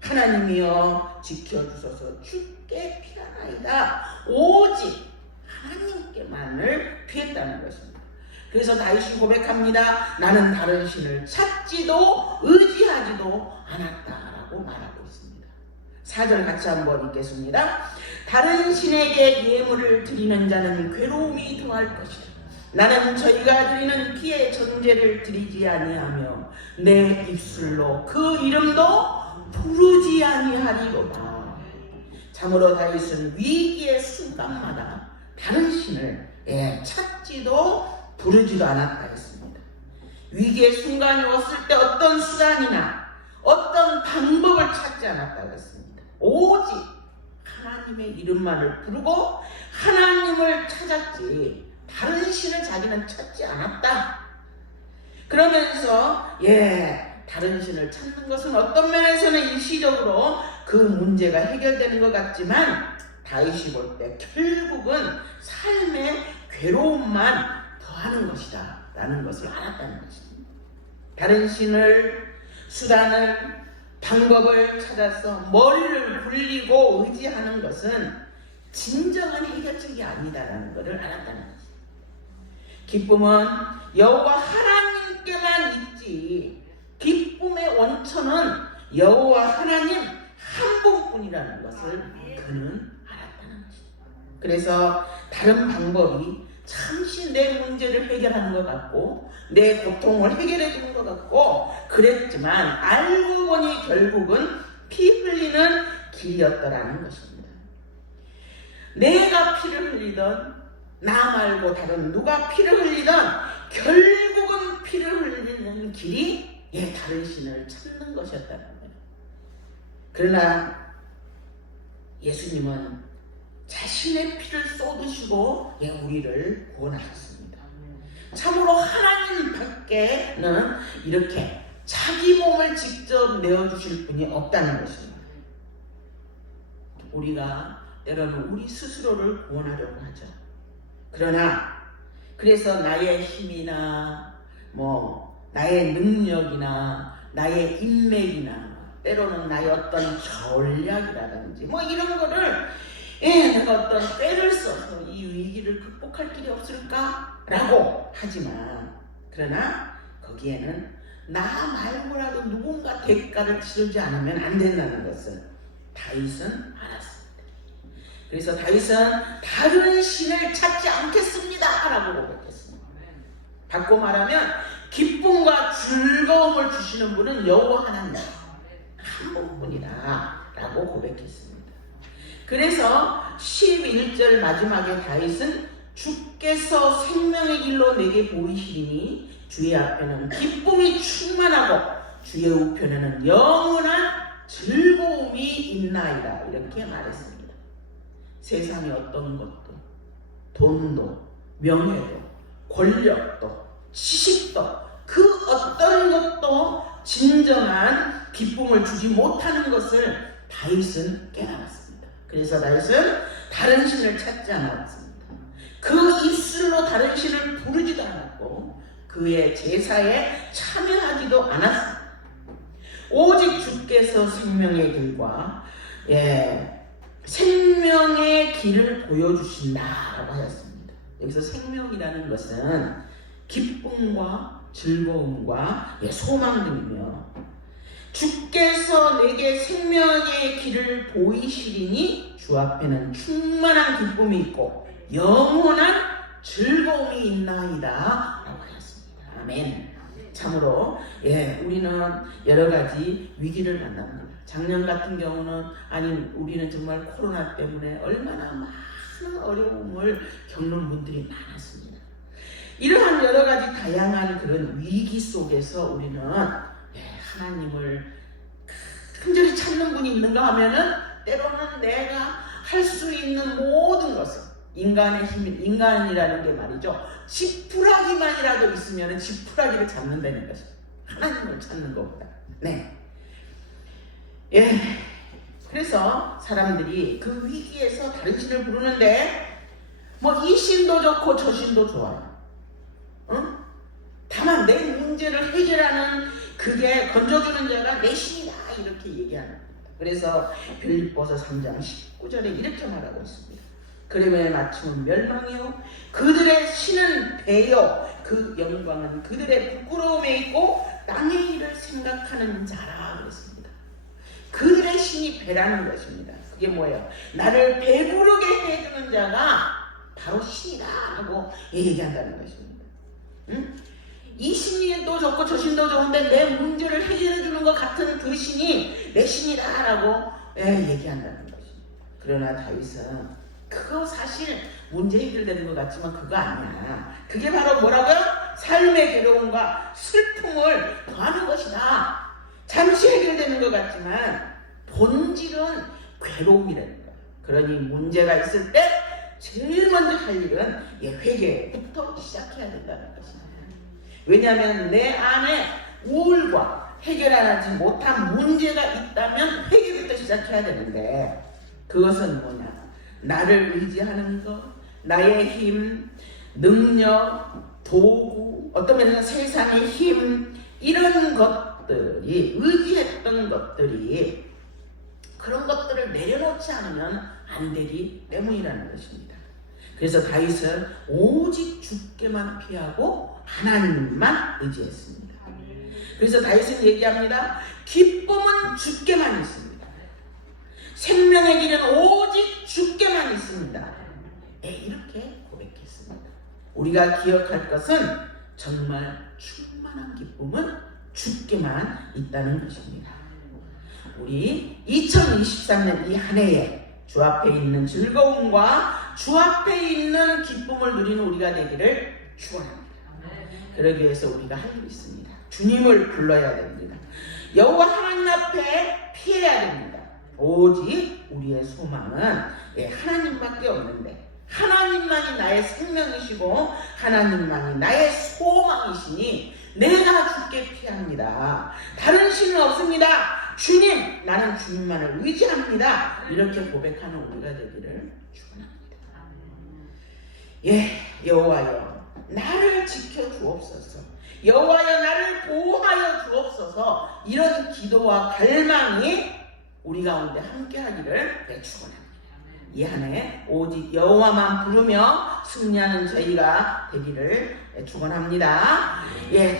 하나님이여 지켜주소서 주께 피하나이다. 오직 하나님께만을 피했다는 것입니다. 그래서 다윗이 고백합니다. 나는 다른 신을 찾지도 의지하지도 않았다라고 말하고 있습니다. 4절 같이 한번 읽겠습니다. 다른 신에게 예물을 드리는 자는 괴로움이 더할 것이다. 나는 저희가 드리는 피의 전제를 드리지 아니하며 내 입술로 그 이름도 부르지 아니하리로다. 참으로 다윗은 위기의 순간마다 다른 신을 찾지도 부르지도 않았다 했습니다. 위기의 순간이 왔을 때 어떤 수단이나 어떤 방법을 찾지 않았다고 했습니다. 오직 하나님의 이름만을 부르고 하나님을 찾았지 다른 신을 자기는 찾지 않았다. 그러면서 다른 신을 찾는 것은 어떤 면에서는 일시적으로 그 문제가 해결되는 것 같지만 다윗이 볼 때 결국은 삶의 괴로움만 더하는 것이다 라는 것을 알았다는 것입니다. 다른 신을, 수단을, 방법을 찾아서 머리를 굴리고 의지하는 것은 진정한 해결책이 아니다라는 것을 알았다는 것입니다. 기쁨은 여호와 하나님께만 있지 기쁨의 원천은 여호와 하나님 한 분뿐이라는 것을 그는 알았다는 것입니다. 그래서 다른 방법이 잠시 내 문제를 해결하는 것 같고 내 고통을 해결해 주는 것 같고 그랬지만 알고 보니 결국은 피 흘리는 길이었더라는 것입니다. 내가 피를 흘리던 나 말고 다른 누가 피를 흘리던 결국은 피를 흘리는 길이 다른 신을 찾는 것이었다는 거예요. 그러나 예수님은 자신의 피를 쏟으시고 우리를 구원하셨습니다. 참으로 하나님 밖에는 이렇게 자기 몸을 직접 내어주실 분이 없다는 것입니다. 우리가 때로는 우리 스스로를 구원하려고 하죠. 그러나 그래서 나의 힘이나 나의 능력이나 나의 인맥이나 때로는 나의 어떤 전략이라든지 이런 거를 내가 어떤 꾀를 써서 이 위기를 극복할 길이 없을까라고 하지만 그러나 거기에는 나 말고라도 누군가 대가를 치르지 않으면 안 된다는 것을 다윗은 알았습니다. 그래서 다윗은 다른 신을 찾지 않겠습니다 라고 고백했습니다. 바꿔 말하면 기쁨과 즐거움을 주시는 분은 여호와 하나님 한 분뿐이다 라고 고백했습니다. 그래서 11절 마지막에 다윗은 주께서 생명의 길로 내게 보이시리니 주의 앞에는 기쁨이 충만하고 주의 우편에는 영원한 즐거움이 있나이다 이렇게 말했습니다. 세상의 어떤 것도 돈도 명예도 권력도 지식도 그 어떤 것도 진정한 기쁨을 주지 못하는 것을 다윗은 깨달았습니다. 그래서 다윗은 다른 신을 찾지 않았습니다. 그 입술로 다른 신을 부르지도 않았고 그의 제사에 참여하지도 않았습니다. 오직 주께서 생명의 길과 생명의 길을 보여주신다라고 하였습니다. 여기서 생명이라는 것은 기쁨과 즐거움과 소망 등이며 주께서 내게 생명의 길을 보이시리니 주 앞에는 충만한 기쁨이 있고 영원한 즐거움이 있나이다 라고 하였습니다. 아멘. 참으로 우리는 여러 가지 위기를 만납니다. 작년 같은 경우는 우리는 정말 코로나 때문에 얼마나 많은 어려움을 겪는 분들이 많았습니다. 이러한 여러 가지 다양한 그런 위기 속에서 우리는 하나님을 간절히 찾는 분이 있는가 하면은 때로는 내가 할 수 있는 모든 것을 인간의 힘인 인간이라는 게 말이죠. 지푸라기만이라도 있으면 지푸라기를 잡는다는 것이죠. 하나님을 찾는 것보다. 그래서 사람들이 그 위기에서 다른 신을 부르는데 뭐 이 신도 좋고 저 신도 좋아요. 응? 다만 내 문제를 해결하는 그게 건져주는 자가 내 신이다 이렇게 얘기하는 겁니다. 그래서 빌립보서 3장 19절에 이렇게 말하고 있습니다. 그림의 마침은 멸망이요 그들의 신은 배요 그 영광은 그들의 부끄러움에 있고 땅의 일을 생각하는 자라 그랬습니다. 그들의 신이 배라는 것입니다. 그게 뭐예요? 나를 배부르게 해주는 자가 바로 신이다 하고 얘기한다는 것입니다. 응? 이 신도 좋고 저 신도 좋은데 내 문제를 해결해 주는 것 같은 그 신이 내 신이다 라고 얘기한다는 것입니다. 그러나 다윗은 그거 사실 문제 해결되는 것 같지만 그거 아니야. 그게 바로 뭐라고요? 삶의 괴로움과 슬픔을 더하는 것이다. 잠시 해결되는 것 같지만 본질은 괴로움이라는 거야. 그러니 문제가 있을 때 제일 먼저 할 일은 회개부터 시작해야 된다는 것입니다. 왜냐하면 내 안에 우울과 해결하지 못한 문제가 있다면 회개부터 시작해야 되는데 그것은 뭐냐? 나를 의지하는 것, 나의 힘, 능력, 도구, 어떤 면에서 세상의 힘 이런 것들이 의지했던 것들이 그런 것들을 내려놓지 않으면 안 되기 때문이라는 것입니다. 그래서 다윗은 오직 주께만 피하고 하나님만 의지했습니다. 그래서 다윗은 얘기합니다. 기쁨은 주께만 있습니다. 생명의 길은 오직 주께만 있습니다. 이렇게 고백했습니다. 우리가 기억할 것은 정말 충만한 기쁨은 주께만 있다는 것입니다. 우리 2023년 이 한 해에 주 앞에 있는 즐거움과 주 앞에 있는 기쁨을 누리는 우리가 되기를 축원합니다. 그러기 위해서 우리가 할 일이 있습니다. 주님을 불러야 됩니다. 여호와 하나님 앞에 피해야 됩니다. 오직 우리의 소망은 하나님밖에 없는데 하나님만이 나의 생명이시고 하나님만이 나의 소망이시니 내가 주께 피합니다. 다른 신은 없습니다. 주님, 나는 주님만을 의지합니다. 이렇게 고백하는 우리가 되기를 축원합니다. 여호와여 나를 지켜주옵소서. 여호와여 나를 보호하여 주옵소서. 이런 기도와 갈망이 우리 가운데 함께하기를 축원합니다. 이 한 해 오직 여호와만 부르며 승리하는 저희가 되기를 축원합니다.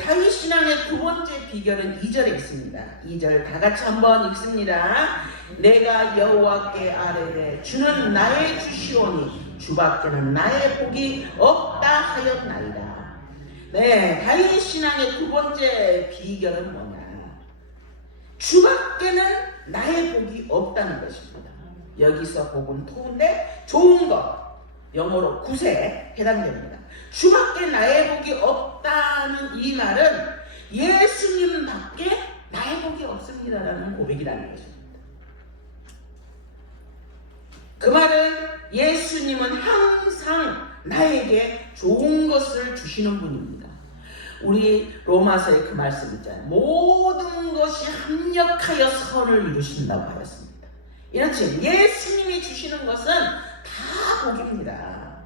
다윗 신앙의 두 번째 비결은 2절에 있습니다. 2절 다 같이 한번 읽습니다. 내가 여호와께 아뢰되 주는 나의 주시오니 주밖에는 나의 복이 없다 하였나이다. 다윗 신앙의 두 번째 비결은 뭐냐? 주밖에는 나의 복이 없다는 것입니다. 여기서 복은 토인데 좋은 것, 영어로 굿에 해당됩니다. 주밖에 나의 복이 없다는 이 말은 예수님밖에 나의 복이 없습니다라는 고백이라는 것입니다. 그 말은 예수님은 항상 나에게 좋은 것을 주시는 분입니다. 우리 로마서에 그 말씀 있잖아요. 모든 것이 합력하여 선을 이루신다고 하였습니다. 이렇지 예수님이 주시는 것은 다 복입니다.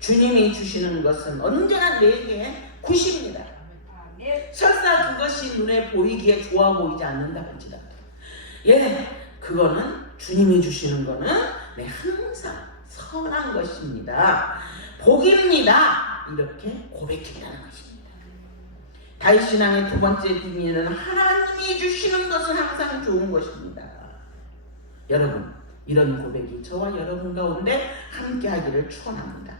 주님이 주시는 것은 언제나 내게 굿입니다. 설사 그것이 눈에 보이기에 좋아 보이지 않는다 할지라도 그거는 주님이 주시는 거는 항상 선한 것입니다. 복입니다. 이렇게 고백했다는 것입니다. 다윗 신앙의 두 번째 비밀은 하나님이 주시는 것은 항상 좋은 것입니다. 여러분, 이런 고백이 저와 여러분 가운데 함께하기를 축원합니다.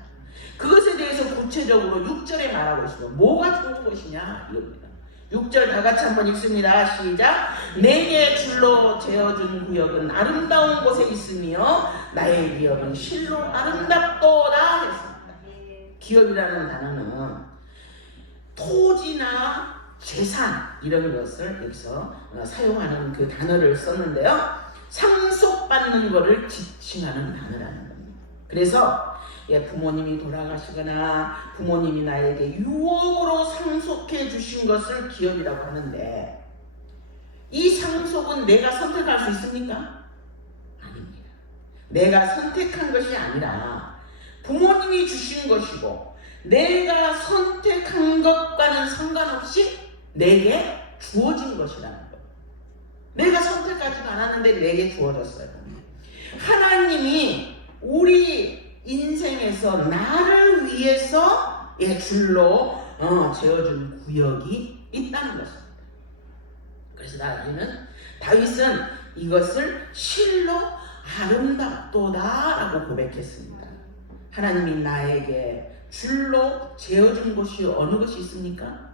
그것에 대해서 구체적으로 6절에 말하고 있습니다. 뭐가 좋은 것이냐 이겁니다. 6절 다 같이 한번 읽습니다. 시작. 내게 줄로 재어준 구역은 아름다운 곳에 있으며 나의 기업은 실로 아름답도다 했습니다. 기업이라는 단어는 토지나 재산 이런 것을 여기서 사용하는 그 단어를 썼는데요. 상속받는 것을 지칭하는 단어라는 겁니다. 그래서 부모님이 돌아가시거나 부모님이 나에게 유업으로 상속해 주신 것을 기업이라고 하는데 이 상속은 내가 선택할 수 있습니까? 아닙니다. 내가 선택한 것이 아니라 부모님이 주신 것이고 내가 선택한 것과는 상관없이 내게 주어진 것이라는 거예요. 내가 선택하지 않았는데 내게 주어졌어요. 하나님이 우리 인생에서 나를 위해서 줄로 재어준 구역이 있다는 것입니다. 그래서 다윗은 이것을 실로 아름답도다라고 고백했습니다. 하나님이 나에게 줄로 재어준 것이 어느 것이 있습니까?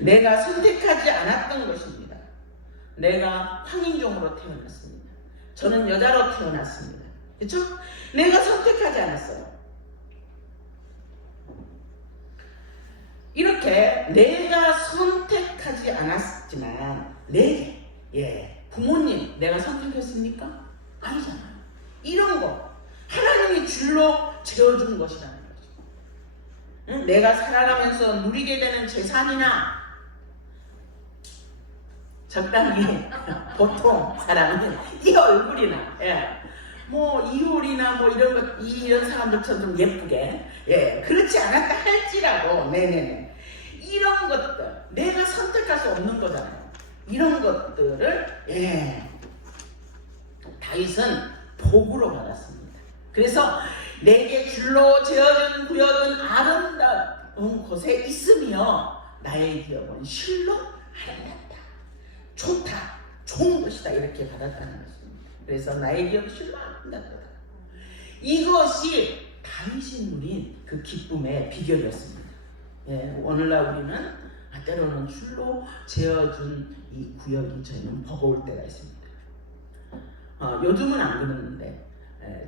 내가 선택하지 않았던 것입니다. 내가 황인종으로 태어났습니다. 저는 여자로 태어났습니다. 그렇죠? 내가 선택하지 않았어요. 이렇게 내가 선택하지 않았지만 내게 부모님 내가 선택했습니까? 아니잖아요. 이런 거 하나님이 줄로 재어준 것이라는 거죠. 응? 내가 살아가면서 누리게 되는 재산이나 적당히 보통 사람은 이 얼굴이나 뭐 이효리나 뭐 이런 사람들처럼 좀 예쁘게 그렇지 않았다 할지라도 이런 것들 내가 선택할 수 없는 거잖아요. 이런 것들을 다윗은 복으로 받았습니다. 그래서 내게 줄로 재어준 구역은 아름다운 곳에 있으며 나의 기업은 실로 아름답다, 좋다, 좋은 것이다 이렇게 받았다는 것입니다. 그래서 나의 기업은 실로 아름답다. 이것이 다윗이 누린 그 기쁨의 비결이었습니다. 오늘날 우리는 때로는 줄로 재어준 이 구역이 저희는 버거울 때가 있습니다. 요즘은 안 그러는데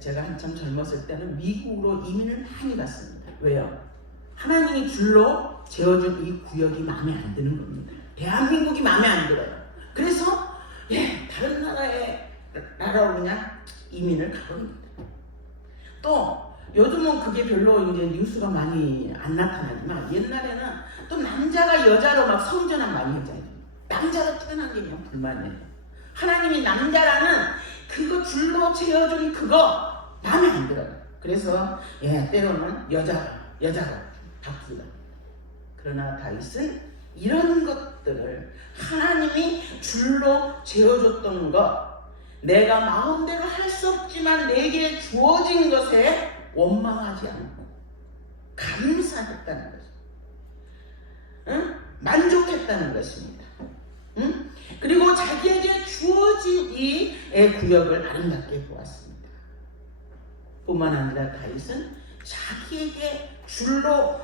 제가 한참 젊었을 때는 미국으로 이민을 많이 갔습니다. 왜요? 하나님이 줄로 재어준 이 구역이 마음에 안 드는 겁니다. 대한민국이 마음에 안 들어요. 그래서 다른 나라로 그냥 이민을 가봅니다. 또 요즘은 그게 별로 이제 뉴스가 많이 안 나타나지만 옛날에는 또 남자가 여자로 막 성전환 많이 했잖아요. 남자로 태어난 게 그냥 불만이에요. 하나님이 남자라는 그거 줄로 재어준 그거 마음에 안 들어요. 그래서 때로는 여자로 바꾸다. 그러나 다윗은 이런 것들을 하나님이 줄로 재어줬던 것, 내가 마음대로 할 수 없지만 내게 주어진 것에 원망하지 않고 감사했다는 거죠. 응? 만족했다는 것입니다. 응? 그리고 자기에게 주어진 이 구역을 아름답게 보았습니다. 뿐만 아니라 다윗은 자기에게 줄로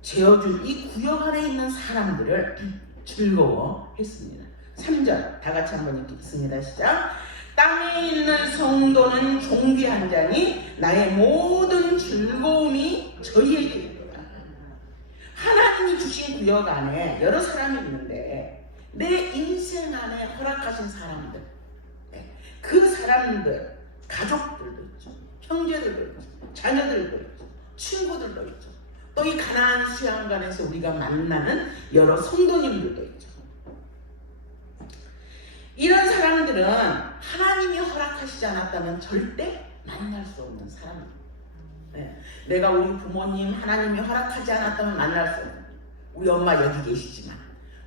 재어준 이 구역 안에 있는 사람들을 즐거워했습니다. 3절 다 같이 한번 읽겠습니다. 시작. 땅에 있는 성도는 존귀한 자니 나의 모든 즐거움이 저희에게 있도다. 하나님이 주신 구역 안에 여러 사람이 있는데 내 인생 안에 허락하신 사람들, 그 사람들, 가족들도 있죠, 형제들도 있죠, 자녀들도 있죠, 친구들도 있죠. 또 이 가나안 수양관에서 우리가 만나는 여러 성도님들도 있죠. 이런 사람들은 하나님이 허락하시지 않았다면 절대 만날 수 없는 사람입니다. 내가 우리 부모님 하나님이 허락하지 않았다면 만날 수 없는, 우리 엄마 여기 계시지만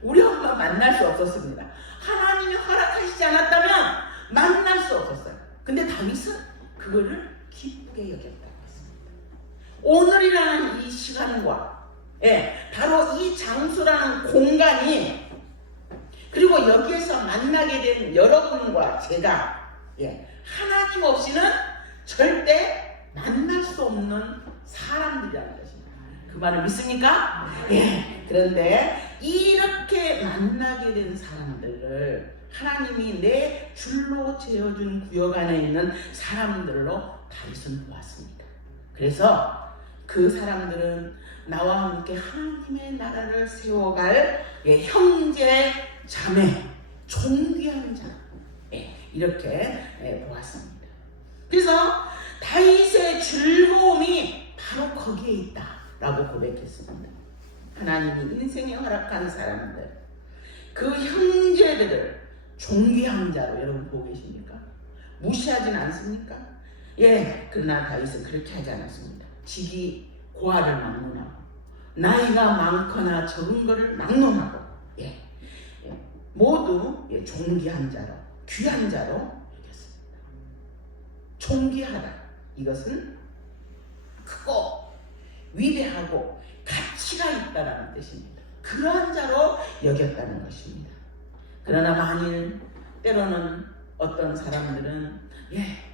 우리 엄마 만날 수 없었습니다. 하나님이 허락하시지 않았다면 만날 수 없었어요. 근데 다윗은 그거를 기쁘게 여겼다고 했습니다. 오늘이라는 이 시간과 바로 이 장소라는 공간이, 그리고 여기에서 만나게 된 여러분과 제가 하나님 없이는 절대 만날 수 없는 사람들이라는 것입니다. 그 말을 믿습니까? 그런데 이렇게 만나게 된 사람들을 하나님이 내 줄로 재어준 구역 안에 있는 사람들로 다윗은 보았습니다. 그래서 그 사람들은 나와 함께 하나님의 나라를 세워갈 형제, 자매, 존귀한 자, 이렇게 보았습니다. 그래서 다윗의 즐거움이 바로 거기에 있다라고 고백했습니다. 하나님이 인생에 허락한 사람들, 그 형제들을 존귀한 자로 여러분 보고 계십니까? 무시하진 않습니까? 그러나 다윗은 그렇게 하지 않았습니다. 직이 고아를 막론하고 나이가 많거나 적은 것을 막론하고 모두 존귀한 자로 귀한 자로 여겼습니다. 존귀하다, 이것은 크고 위대하고 가치가 있다라는 뜻입니다. 그러한 자로 여겼다는 것입니다. 그러나 만일 때로는 어떤 사람들은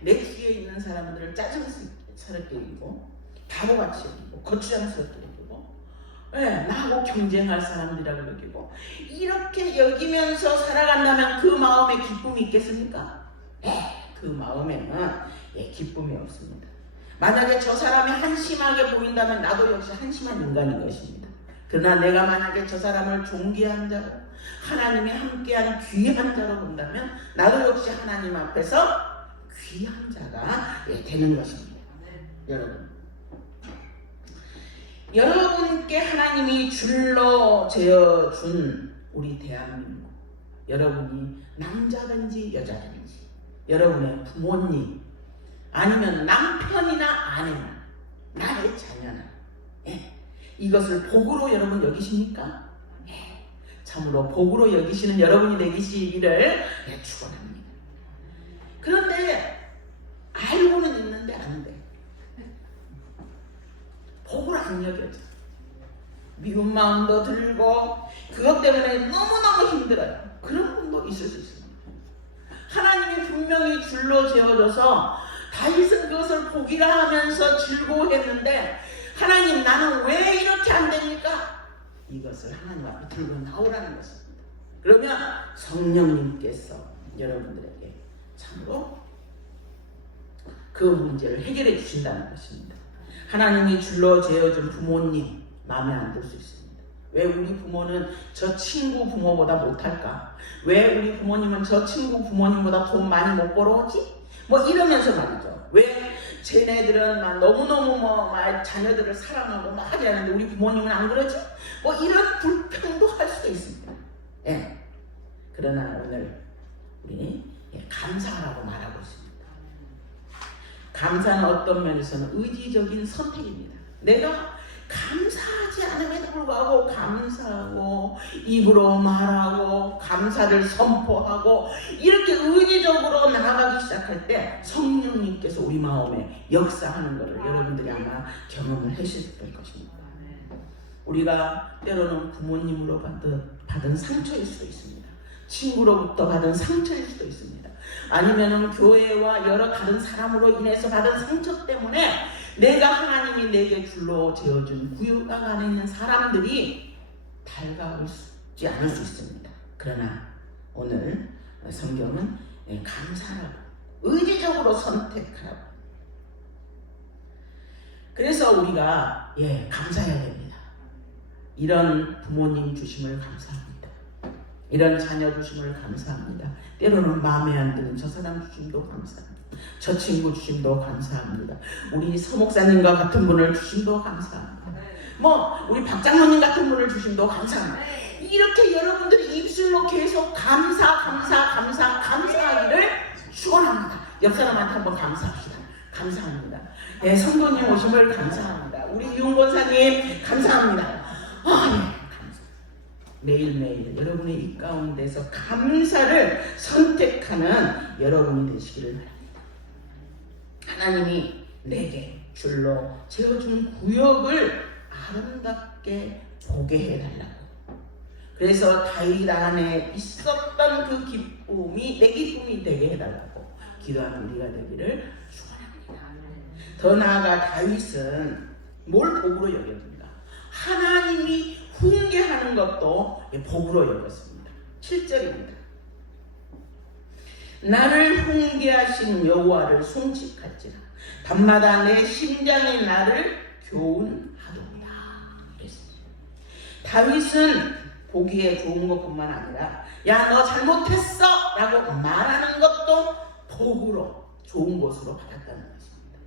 내 뒤에 있는 사람들을 짜증스럽게 여기고 바보같이 여기고 거추장스럽게 여기고 나하고 경쟁할 사람들이라고 여기고 이렇게 여기면서 살아간다면 그 마음에 기쁨이 있겠습니까? 그 마음에는 기쁨이 없습니다. 만약에 저 사람이 한심하게 보인다면 나도 역시 한심한 인간인 것입니다. 그러나 내가 만약에 저 사람을 존귀한 자로 하나님이 함께하는 귀한 자로 본다면 나도 역시 하나님 앞에서 귀한 자가 되는 것입니다. 여러분께 하나님이 줄로 재어준 우리 대한민국, 여러분이 남자든지 여자든지 여러분의 부모님 아니면 남편이나 아내나 나의 자녀나 이것을 복으로 여러분 여기십니까? 참으로 복으로 여기시는 여러분이 되시기를 축원합니다. 그런데 알고는 있는데 안 돼. 복으로 안 여겨져. 미운 마음도 들고 그것 때문에 너무너무 힘들어요. 그런 분도 있을 수 있습니다. 하나님이 분명히 줄로 재어줘서 다윗은 그것을 복이라 하면서 즐거워했는데 하나님, 나는 왜 이렇게 안 됩니까? 이것을 하나님 앞에 들고 나오라는 것입니다. 그러면 성령님께서 여러분들에게 참으로 그 문제를 해결해 주신다는 것입니다. 하나님이 줄로 재어준 부모님 마음에 안 들 수 있습니다. 왜 우리 부모는 저 친구 부모보다 못할까? 왜 우리 부모님은 저 친구 부모님보다 돈 많이 못 벌어오지? 이러면서 말이죠. 왜 쟤네들은 막 너무너무 자녀들을 사랑하고 막 하지 않는데 우리 부모님은 안 그러지? 이런 불평도 할 수도 있습니다. 그러나 오늘 우리 감사하라고 말하고 있습니다. 감사는 어떤 면에서는 의지적인 선택입니다. 내가 감사하지 않음에도 불구하고 감사하고 입으로 말하고 감사를 선포하고 이렇게 의지적으로 나아가기 시작할 때 성령님께서 우리 마음에 역사하는 것을 여러분들이 아마 경험을 하실 것입니다. 우리가 때로는 부모님으로 받은 상처일 수도 있습니다. 친구로부터 받은 상처일 수도 있습니다. 아니면은 교회와 여러 다른 사람으로 인해서 받은 상처 때문에 내가 하나님이 내게 줄로 재어준 구약 안에 있는 사람들이 달가지 않을 수 있습니다. 그러나 오늘 성경은 감사하라고, 의지적으로 선택하라고. 그래서 우리가 감사해야 됩니다. 이런 부모님 주심을 감사합니다. 이런 자녀 주심을 감사합니다. 때로는 마음에 안 드는 저 사람 주심도 감사합니다. 저 친구 주심도 감사합니다. 우리 서목사님과 같은 분을 주심도 감사합니다. 우리 박장로님 같은 분을 주심도 감사합니다. 이렇게 여러분들이 입술로 계속 감사하기를 축원합니다. 옆 사람한테 한번 감사합시다. 감사합니다. 성도님 오심을 감사합니다. 우리 유은권사님 감사합니다. 매일매일 여러분의 이 가운데서 감사를 선택하는 여러분이 되시기를 바랍니다. 하나님이 내게 줄로 재어준 구역을 아름답게 보게 해달라고. 그래서 다윗 안에 있었던 그 기쁨이 내 기쁨이 되게 해달라고 기도하는 우리가 되기를 축원합니다. 더 나아가 다윗은 뭘 복으로 여겼습니까? 하나님이 훈계하는 것도 복으로 여겼습니다. 7절입니다. 나를 훈계하신 여호와를 송축할지라 밤마다 내 심장이 나를 교훈하도다. 그랬습니다. 다윗은 보기에 좋은 것뿐만 아니라 야, 너 잘못했어 라고 말하는 것도 복으로 좋은 것으로 받았다는 것입니다.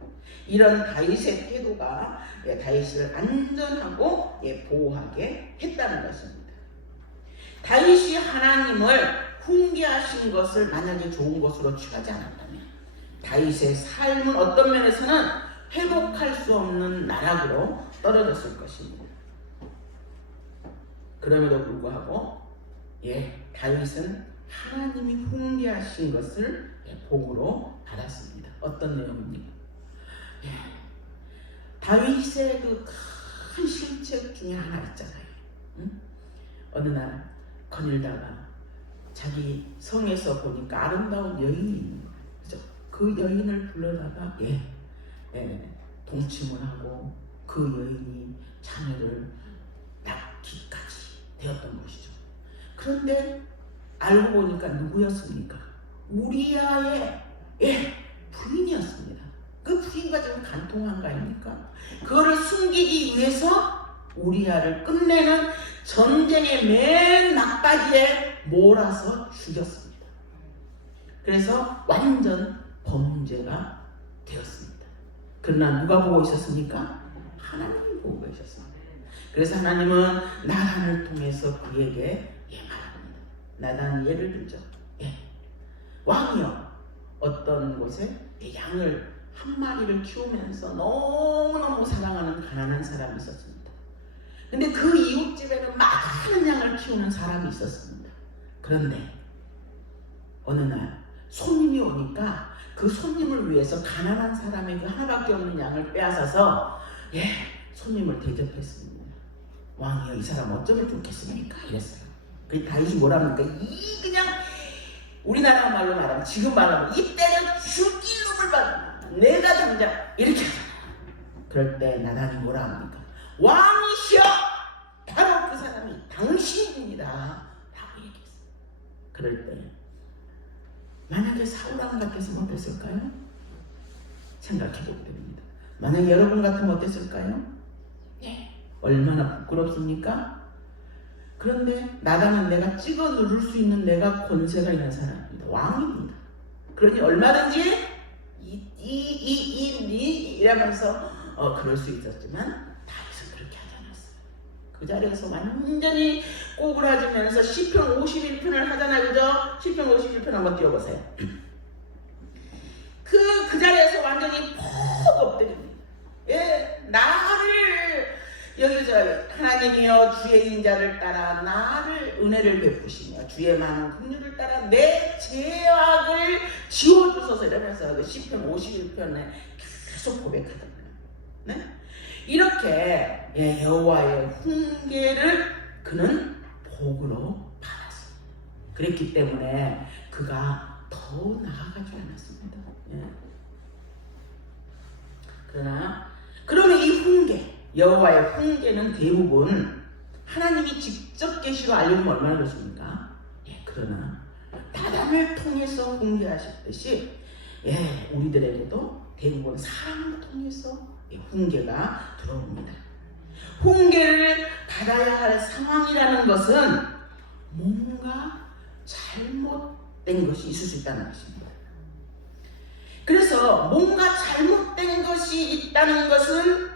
이런 다윗의 태도가 다윗을 안전하고 보호하게 했다는 것입니다. 다윗이 하나님을 훈계하신 것을 만약에 좋은 것으로 취하지 않았다면 다윗의 삶은 어떤 면에서는 회복할 수 없는 나락으로 떨어졌을 것입니다. 그럼에도 불구하고 다윗은 하나님이 훈계하신 것을 복으로 받았습니다. 어떤 내용입니까? 다윗의 그 큰 실책 중에 하나 있잖아요. 어느 날 거닐다가 자기 성에서 보니까 아름다운 여인이 있는 거예요. 그죠? 그 여인을 불러다가 동침을 하고 그 여인이 자녀를 낳기까지 되었던 것이죠. 그런데 알고 보니까 누구였습니까? 우리아의 부인이었습니다. 그 부인과 지금 간통한 거 아닙니까? 그거를 숨기기 위해서 우리아를 끝내는 전쟁의 맨 막바지에 몰아서 죽였습니다. 그래서 완전 범죄가 되었습니다. 그러나 누가 보고 있었습니까? 하나님이 보고 계셨습니다. 그래서 하나님은 나단을 통해서 그에게 말합니다. 나단이 예를 들죠. 왕이여, 어떤 곳에 양을 한 마리를 키우면서 너무너무 사랑하는 가난한 사람이 있었습니다. 근데 그 이웃집에는 많은 양을 키우는 사람이 있었습니다. 그런데 어느 날 손님이 오니까 그 손님을 위해서 가난한 사람에게 하나밖에 없는 양을 빼앗아서 손님을 대접했습니다. 왕이여, 이 사람 어쩌면 좋겠습니까? 이랬어요. 그 다윗이 뭐라 합니까? 이 그냥 우리나라 말로 말하면, 지금 말하면 이 때려 죽일 놈을 봐, 내가 당장 이렇게 하잖아요. 그럴 때 나단이 뭐라 합니까? 왕이시여, 바로 그 사람이 당신입니다 라고 얘기했어요. 그럴 때 만약에 사울왕 같았으면 어땠을까요? 생각해보게 됩니다. 만약에 여러분 같으면 어땠을까요? 얼마나 부끄럽습니까? 그런데 나단은 내가 찍어 누를 수 있는 내가 권세가 있는 사람입니다. 왕입니다. 그러니 얼마든지 이러면서 그럴 수 있었지만 다윗은 그렇게 하지 않았어요. 그 자리에서 완전히 꼬부라지면서 시편 51편을 하잖아요. 그죠? 시편 51편 한번 띄워보세요. 그 자리에서 완전히 푹 엎드립니다. 나를 여기 하나님이여, 주의 인자를 따라 나를 은혜를 베푸시며 주의 많은 긍휼을 따라 내 죄악을 지워주소서, 이러면서 그 시편 51편에 계속 고백하잖아요. 이렇게 여호와의 훈계를 그는 복으로 받았습니다. 그랬기 때문에 그가 더 나아가지 않았습니다. 그러면 이 훈계, 여호와의 훈계는 대부분 하나님이 직접 계시로 알려주면 얼마나 좋습니까? 그러나 나단을 통해서 훈계하셨듯이 우리들에게도 대부분 사람을 통해서 훈계가 들어옵니다. 훈계를 받아야 할 상황이라는 것은 뭔가 잘못된 것이 있을 수 있다는 것입니다. 그래서 뭔가 잘못된 것이 있다는 것은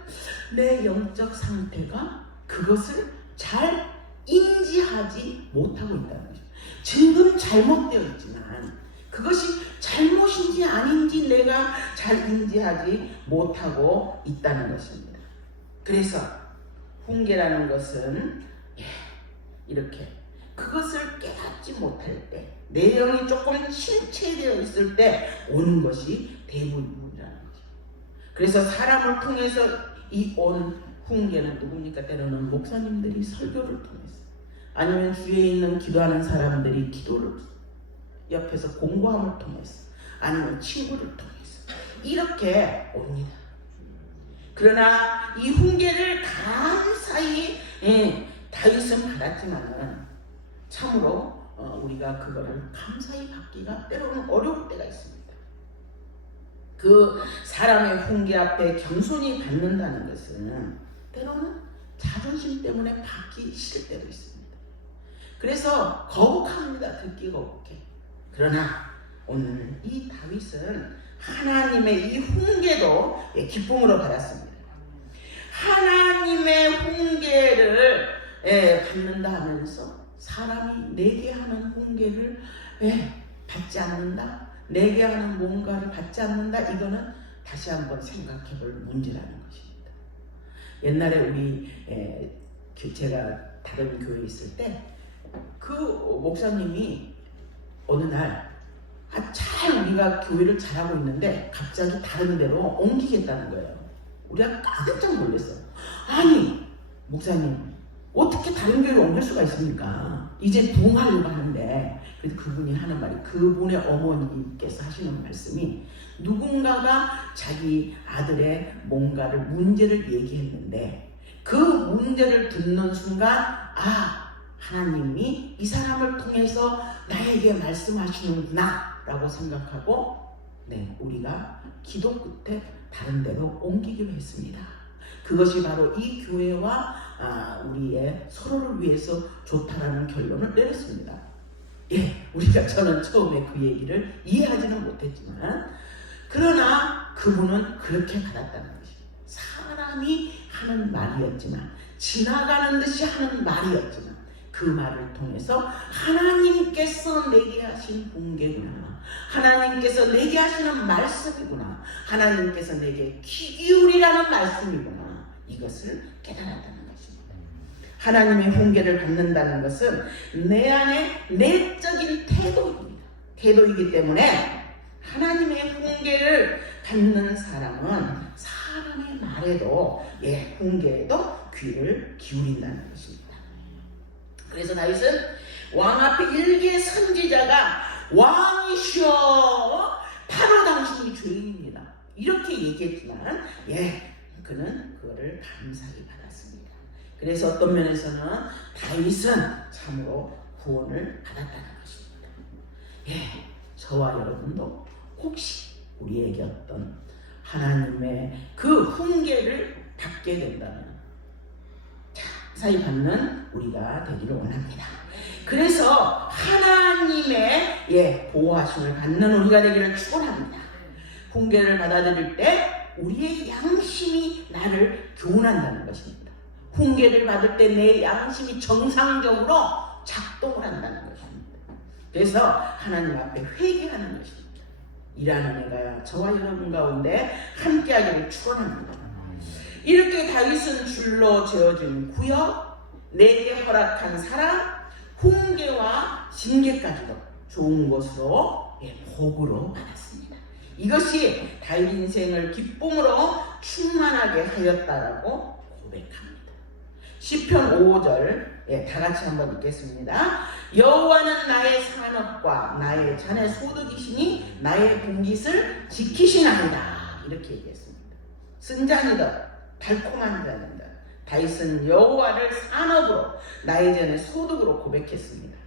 내 영적 상태가 그것을 잘 인지하지 못하고 있다는 것입니다. 지금 잘못되어 있지만 그것이 잘못인지 아닌지 내가 잘 인지하지 못하고 있다는 것입니다. 그래서 훈계라는 것은 이렇게 그것을 깨닫지 못할 때, 내 영이 조금 침체되어 있을 때 오는 것이 대부분이라는 거죠. 그래서 사람을 통해서 이 온 훈계는 누굽니까? 때로는 목사님들이 설교를 통해서, 아니면 주위에 있는 기도하는 사람들이 기도를 옆에서 공부함을 통해서, 아니면 친구를 통해서 이렇게 옵니다. 그러나 이 훈계를 감사히 다윗은 받았지만은 참으로 우리가 그거를 감사히 받기가 때로는 어려울 때가 있습니다. 그 사람의 훈계 앞에 겸손히 받는다는 것은 때로는 자존심 때문에 받기 싫을 때도 있습니다. 그래서 거북합니다. 듣기 거북해. 그러나 오늘 이 다윗은 하나님의 이 훈계도 기쁨으로 받았습니다. 하나님의 훈계를 받는다 하면서 사람이 내게 하는 훈계를 받지 않는다? 내게 하는 뭔가를 받지 않는다. 이거는 다시 한번 생각해 볼 문제라는 것입니다. 옛날에 우리 제가 다른 교회에 있을 때 그 목사님이 어느 날 잘 우리가 교회를 잘하고 있는데 갑자기 다른 데로 옮기겠다는 거예요. 우리가 깜짝 놀랐어요. 아니 목사님 어떻게 다른 교회로 옮길 수가 있습니까? 이제 부흥하려고 하는데. 그래서 그분이 하는 말이, 그분의 어머니께서 하시는 말씀이, 누군가가 자기 아들의 뭔가를 문제를 얘기했는데 그 문제를 듣는 순간 하나님이 이 사람을 통해서 나에게 말씀하시는구나 라고 생각하고 우리가 기도 끝에 다른 데로 옮기기로 했습니다. 그것이 바로 이 교회와 우리의 서로를 위해서 좋다라는 결론을 내렸습니다. 저는 처음에 그 얘기를 이해하지는 못했지만, 그러나 그분은 그렇게 받았다는 것입니다. 사람이 하는 말이었지만, 지나가는 듯이 하는 말이었지만, 그 말을 통해서 하나님께서 내게 하신 분계구나, 하나님께서 내게 하시는 말씀이구나, 하나님께서 내게 귀 기울이라는 말씀이구나, 이것을 깨달았다는 것입니다. 하나님의 훈계를 받는다는 것은 내 안에 내적인 태도이기 때문에 하나님의 훈계를 받는 사람은 사람의 말에도 훈계에도 귀를 기울인다는 것입니다. 그래서 다윗은 왕 앞에 일개 선지자가 왕이시여 바로 당신이 죄인입니다 이렇게 얘기했지만 그는 그거를 감사히 받았습니다. 그래서 어떤 면에서는 다윗은 참으로 구원을 받았다는 것입니다. 저와 여러분도 혹시 우리에게 어떤 하나님의 그 훈계를 받게 된다면 감사히 받는 우리가 되기를 원합니다. 그래서 하나님의 보호하심을 받는 우리가 되기를 축원합니다. 훈계를 받아들일 때 우리의 양심이 나를 교훈한다는 것입니다. 훈계를 받을 때 내 양심이 정상적으로 작동을 한다는 것입니다. 그래서 하나님 앞에 회개하는 것입니다. 이라는 은혜가 저와 여러분 가운데 함께하기를 축원합니다. 이렇게 다윗은 줄로 지어진 구역, 내게 허락한 사랑, 훈계와 징계까지도 좋은 것으로 복으로 받았습니다. 이것이 다윗 인생을 기쁨으로 충만하게 하였다라고 고백합니다. 시편 5절 다 같이 한번 읽겠습니다. 여호와는 나의 산업과 나의 잔의 소득이시니 나의 분깃을 지키시나이다. 이렇게 얘기했습니다. 쓴잔이다 달콤한 잔이다. 다윗은 여호와를 산업으로 나의 잔의 소득으로 고백했습니다.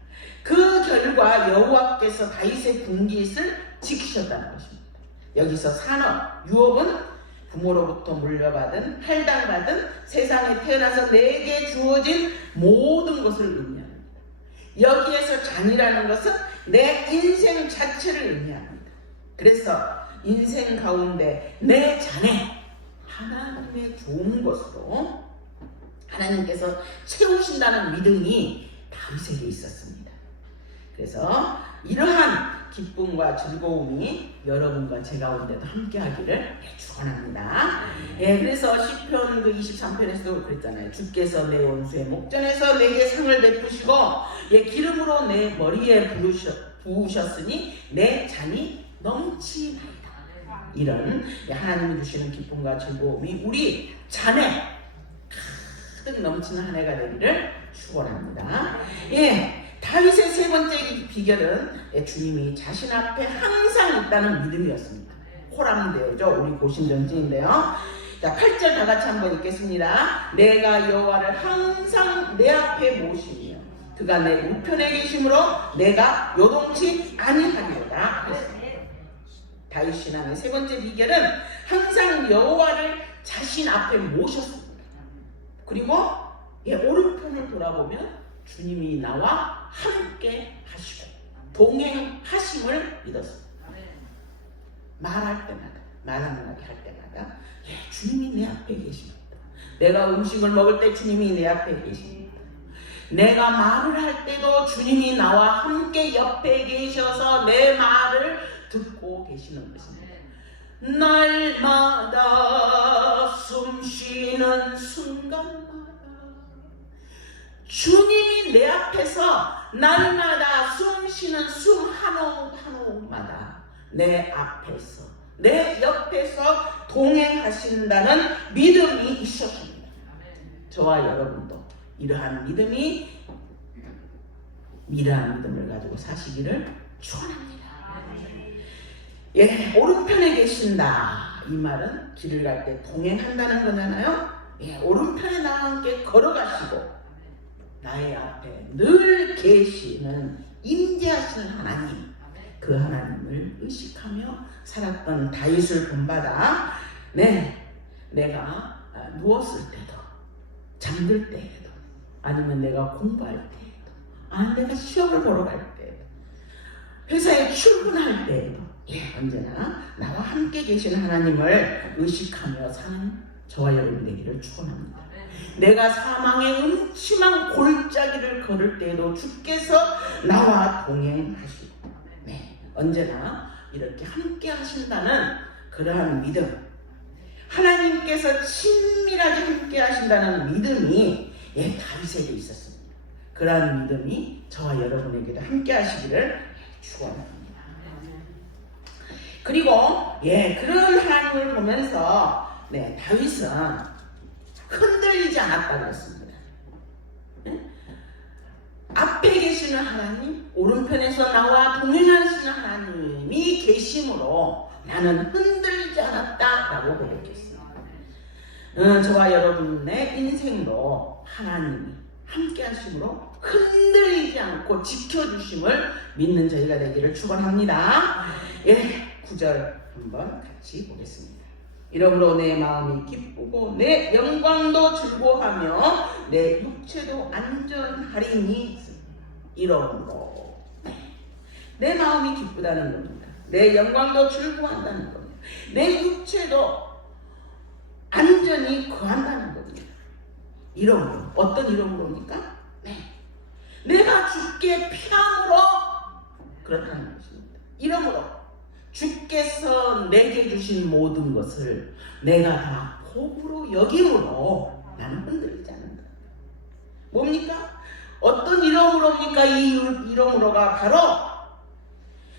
그 결과 여호와께서 다윗의 분깃을 지키셨다는 것입니다. 여기서 산업, 유업은 부모로부터 물려받은, 할당받은, 세상에 태어나서 내게 주어진 모든 것을 의미합니다. 여기에서 잔이라는 것은 내 인생 자체를 의미합니다. 그래서 인생 가운데 내 잔에 하나님의 좋은 것으로 하나님께서 채우신다는 믿음이 다윗에게 있었습니다. 그래서 이러한 기쁨과 즐거움이 여러분과 제 가운데도 함께하기를 축원합니다. 그래서 시편 23편에서도 그랬잖아요. 주께서 내 원수의 목전에서 내게 상을 베푸시고 기름으로 내 머리에 부으셨으니 내 잔이 넘치나이다. 이런 하나님이 주시는 기쁨과 즐거움이 우리 잔에 가득 넘치는 한 해가 되기를 축원합니다. 다윗의 세 번째 비결은 주님이 자신 앞에 항상 있다는 믿음이었습니다. 호람되어죠. 우리 고신정지인데요. 자, 8절 다 같이 한번 읽겠습니다. 내가 여호와를 항상 내 앞에 모시며 그가 내 우편에 계심으로 내가 요동치 아니하리로다. 다윗 신앙의 세 번째 비결은 항상 여호와를 자신 앞에 모셨습니다. 그리고 오른편을 돌아보면 주님이 나와 함께 하시고 동행하심을 믿었습니다. 말할 때마다, 말 한마디 할 때마다 주님이 내 앞에 계십니다. 내가 음식을 먹을 때 주님이 내 앞에 계십니다. 내가 말을 할 때도 주님이 나와 함께 옆에 계셔서 내 말을 듣고 계시는 것입니다. 날마다 숨쉬는 순간마다 주님이 내 앞에서 날마다 숨쉬는 숨 한 호흡 한 호흡마다 내 앞에서 내 옆에서 동행하신다는 믿음이 있었습니다. 저와 여러분도 이러한 믿음이 미래한 믿음을 가지고 사시기를 축원합니다. 예, 오른편에 계신다. 이 말은 길을 갈 때 동행한다는 거잖아요. 예, 오른편에 나와 함께 걸어가시고 나의 앞에 늘 계시는 임재하시는 하나님, 그 하나님을 의식하며 살았던 다윗을 본받아 내가 누웠을 때도 잠들 때에도 아니면 내가 공부할 때에도 내가 시험을 보러 갈 때에도 회사에 출근할 때에도 언제나 나와 함께 계신 하나님을 의식하며 사는 저와 여러분 되기를 축원합니다. 내가 사망의 음침한 골짜기를 걸을 때에도 주께서 나와 동행하시고 언제나 이렇게 함께 하신다는 그러한 믿음, 하나님께서 친밀하게 함께 하신다는 믿음이 다윗에게 있었습니다. 그러한 믿음이 저와 여러분에게도 함께 하시기를 축원합니다. 그리고 그런 하나님을 보면서 다윗은 흔들리지 않았다고 했습니다. 앞에 계시는 하나님, 오른편에서 나와 동행하시는 하나님이 계심으로 나는 흔들리지 않았다라고 고백했습니다. 저와 여러분의 인생도 하나님이 함께 하심으로 흔들리지 않고 지켜주심을 믿는 저희가 되기를 축원합니다. 9절 한번 같이 보겠습니다. 이러므로 내 마음이 기쁘고 내 영광도 즐거워하며 내 육체도 안전하리니. 이러므로 내 마음이 기쁘다는 겁니다. 내 영광도 즐거워한다는 겁니다. 내 육체도 안전히 거한다는 겁니다. 이러므로 어떤 이러므로입니까? 내가 주께 피함으로 그렇다는 것입니다. 이러므로 주께서 내게 주신 모든 것을 내가 다 복으로 여김으로 나는 흔들리지 않는다. 뭡니까? 어떤 이러므로입니까? 이 이러므로가 바로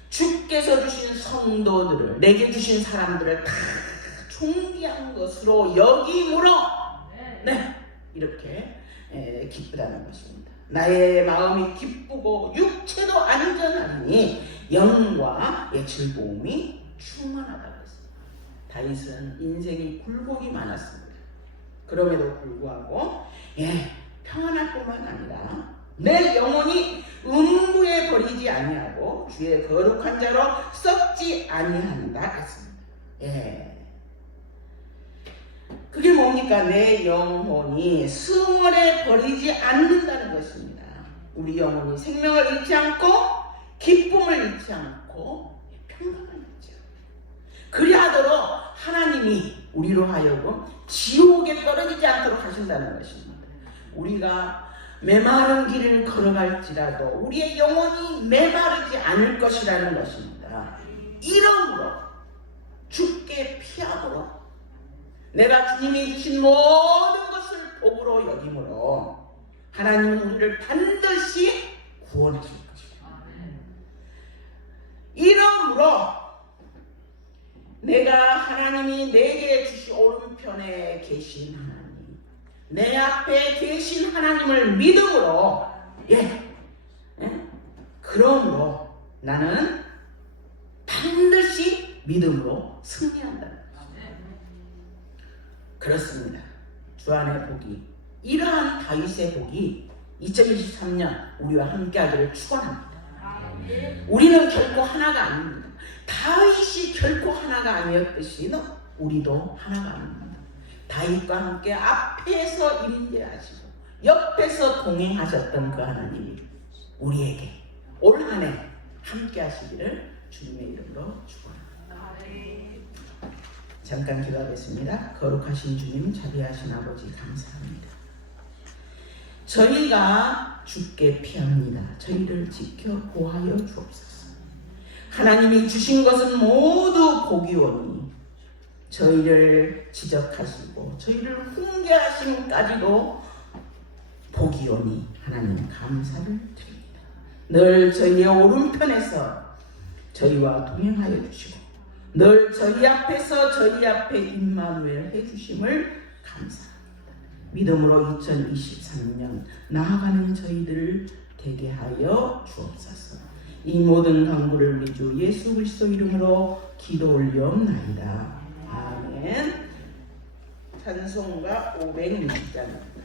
주께서 주신 성도들을, 내게 주신 사람들을 다 존귀한 것으로 여김으로 이렇게 기쁘다는 것입니다. 나의 마음이 기쁘고 육체도 안전하니 영과 즐거움이 충만하다고 했습니다. 다윗은 인생이 굴곡이 많았습니다. 그럼에도 불구하고 평안할 뿐만 아니라 내 영혼이 음부에 버리지 아니하고 주의 거룩한 자로 썩지 아니한다 했습니다. 그게 뭡니까? 내 영혼이 수월에 버리지 않는다는 것입니다. 우리 영혼이 생명을 잃지 않고 기쁨을 잃지 않고 평강을 잃지 않고 그리하도록 하나님이 우리로 하여금 지옥에 떨어지지 않도록 하신다는 것입니다. 우리가 메마른 길을 걸어갈지라도 우리의 영혼이 메마르지 않을 것이라는 것입니다. 이러므로 주께 피함으로 내가 주님이 주신 모든 것을 복으로 여김으로 하나님은 우리를 반드시 구원하실 것입니다. 이러므로 내가 하나님이 내게 주신 오른편에 계신 하나님, 내 앞에 계신 하나님을 믿음으로 그러므로 나는 반드시 믿음으로 승리한다. 그렇습니다. 주안의 복이, 이러한 다윗의 복이 2023년 우리와 함께하기를 축원합니다. 우리는 결코 하나가 아닙니다. 다윗이 결코 하나가 아니었듯이 우리도 하나가 아닙니다. 다윗과 함께 앞에서 임재하시고 옆에서 동행하셨던 그 하나님이 우리에게 올 한 해 함께하시기를 주님의 이름으로 축원합니다. 잠깐 기도하겠습니다. 거룩하신 주님, 자비하신 아버지 감사합니다. 저희가 주께 피합니다. 저희를 지켜 보하여 주옵소서. 하나님이 주신 것은 모두 복이오니 저희를 지적하시고 저희를 훈계하심까지도 복이오니 하나님 감사를 드립니다. 늘 저희의 오른편에서 저희와 동행하여 주시고 늘 저희 앞에서 저희 앞에 임마누엘 해주심을 감사합니다. 믿음으로 2023년 나아가는 저희들을 되게 하여 주옵소서. 이 모든 간구를 우리 주 예수 그리스도 이름으로 기도 올려옵나이다. 아멘. 찬송가 560장입니다.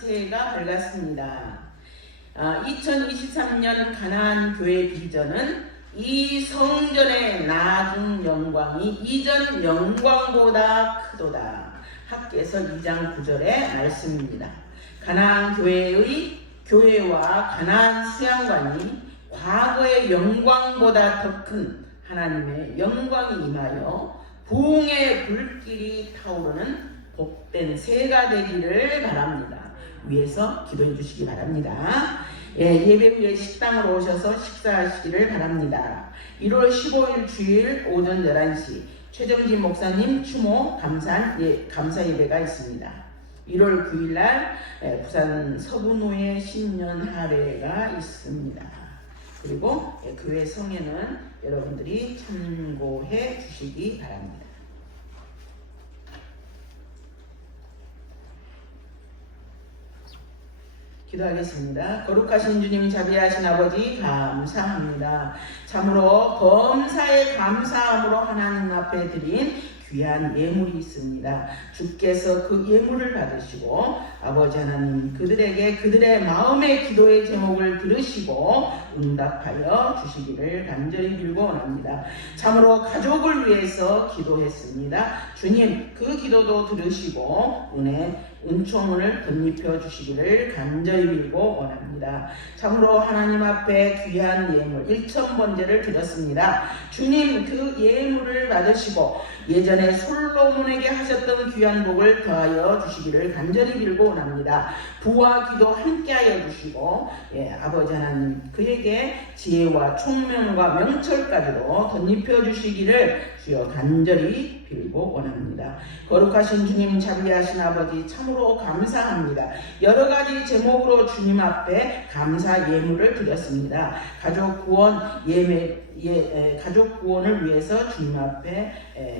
새해가 밝았습니다. 2023년 가나안 교회 비전은 이 성전의 나중 영광이 이전 영광보다 크도다. 학개서 2장 9절의 말씀입니다. 가나안 교회의 교회와 가나안 수양관이 과거의 영광보다 더 큰 하나님의 영광이 임하여 부흥의 불길이 타오르는 복된 새해가 되기를 바랍니다. 위에서 기도해 주시기 바랍니다. 예배 후에 식당으로 오셔서 식사하시기를 바랍니다. 1월 15일 주일 오전 11시 최정진 목사님 추모 감사 예배가 있습니다. 1월 9일 날 부산 서부노예 신년 할애가 있습니다. 그리고 교회 성에는 여러분들이 참고해 주시기 바랍니다. 기도하겠습니다. 거룩하신 주님, 자비하신 아버지 감사합니다. 참으로 범사에 감사함으로 하나님 앞에 드린 귀한 예물이 있습니다. 주께서 그 예물을 받으시고 아버지 하나님 그들에게 그들의 마음의 기도의 제목을 들으시고 응답하여 주시기를 간절히 빌고 원합니다. 참으로 가족을 위해서 기도했습니다. 주님 그 기도도 들으시고 은혜 은총을 덧입혀 주시기를 간절히 빌고 원합니다. 참으로 하나님 앞에 귀한 예물 1,000번제를 드렸습니다. 주님 그 예물을 받으시고 예전에 솔로몬에게 하셨던 귀한 복을 더하여 주시기를 간절히 빌고 원합니다. 부와 기도 함께하여 주시고 아버지 하나님 그에게 지혜와 총명과 명철까지도 덧입혀 주시기를 주여 간절히 빌고 원합니다. 거룩하신 주님, 자비하신 아버지 참으로 감사합니다. 여러 가지 제목으로 주님 앞에 감사 예물을 드렸습니다. 가족 구원 가족 구원을 위해서 주님 앞에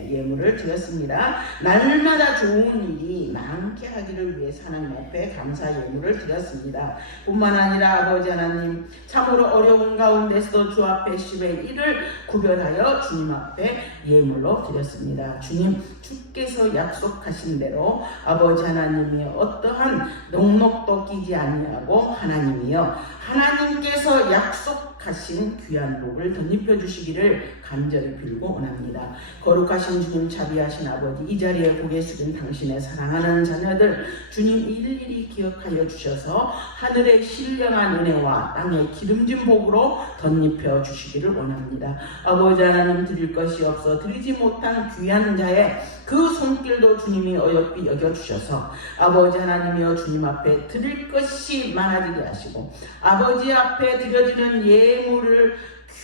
예물을 드렸습니다. 날마다 좋은 일이 많게 하기를 위해서 하나님 앞에 감사 예물을 드렸습니다. 뿐만 아니라 아버지 하나님 참으로 어려운 가운데서도 주 앞에 10의 1을 구별하여 주님 앞에 예물로 드렸습니다. 주님 주께서 약속하신 대로 아버지 하나님이 어떠한 녹록도 끼지 아니하고 하나님께서 약속하신 귀한 복을 덧입혀 주시기를 간절히 빌고 원합니다. 거룩하신 주님, 자비하신 아버지, 이 자리에 고개 숙인 당신의 사랑하는 자녀들 주님 일일이 기억하여 주셔서 하늘의 신령한 은혜와 땅의 기름진 복으로 덧입혀 주시기를 원합니다. 아버지 하나님 드릴 것이 없어 드리지 못한 귀한 자의 그 손길도 주님이 어여삐 여겨주셔서 아버지 하나님이여 주님 앞에 드릴 것이 많아지게 하시고 아버지 앞에 드려지는 예물을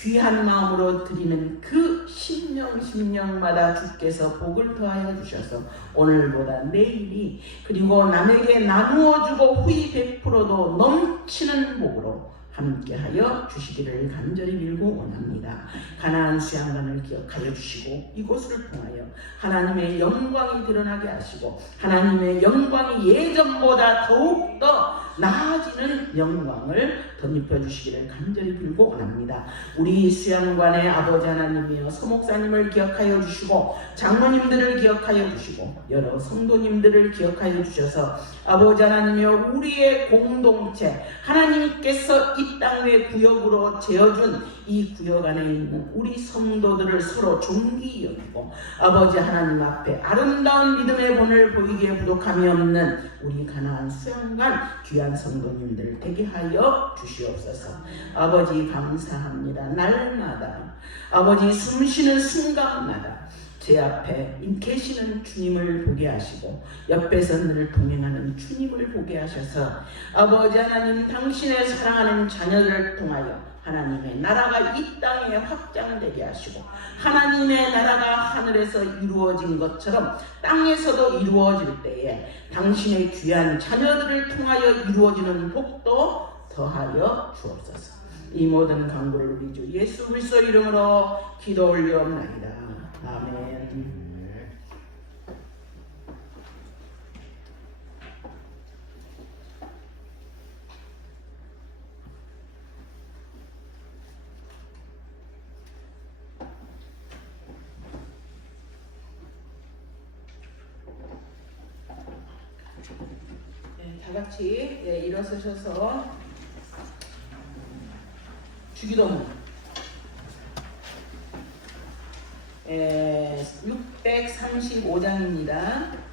귀한 마음으로 드리는 그 심령마다 주께서 복을 더하여 주셔서 오늘보다 내일이 그리고 남에게 나누어주고 후히 베풀어도 넘치는 복으로 함께하여 주시기를 간절히 빌고 원합니다. 가나안 수양관을 기억하여 주시고 이곳을 통하여 하나님의 영광이 드러나게 하시고 하나님의 영광이 예전보다 더욱더 나아지는 영광을 덧입혀 주시기를 간절히 빌고 원합니다. 우리 수양관의 아버지 하나님이여 서목사님을 기억하여 주시고 장로님들을 기억하여 주시고 여러 성도님들을 기억하여 주셔서 아버지 하나님이여 우리의 공동체 하나님께서 이 땅의 구역으로 재어준 이 구역 안에 있는 우리 성도들을 서로 존귀히 여기고 아버지 하나님 앞에 아름다운 믿음의 본을 보이기에 부족함이 없는 우리 가나안 수양관 귀한 성도님들 되게 하여 주시옵소서. 아버지 감사합니다. 날마다 아버지 숨쉬는 순간마다 제 앞에 계시는 주님을 보게 하시고 옆에서 늘 동행하는 주님을 보게 하셔서 아버지 하나님 당신의 사랑하는 자녀들을 통하여 하나님의 나라가 이 땅에 확장되게 하시고 하나님의 나라가 하늘에서 이루어진 것처럼 땅에서도 이루어질 때에 당신의 귀한 자녀들을 통하여 이루어지는 복도 더하여 주옵소서. 이 모든 간구를 우리 주 예수 그리스도 이름으로 기도 올려옵나이다. 아멘. 다 같이 일어서셔서 주기도문 635장입니다.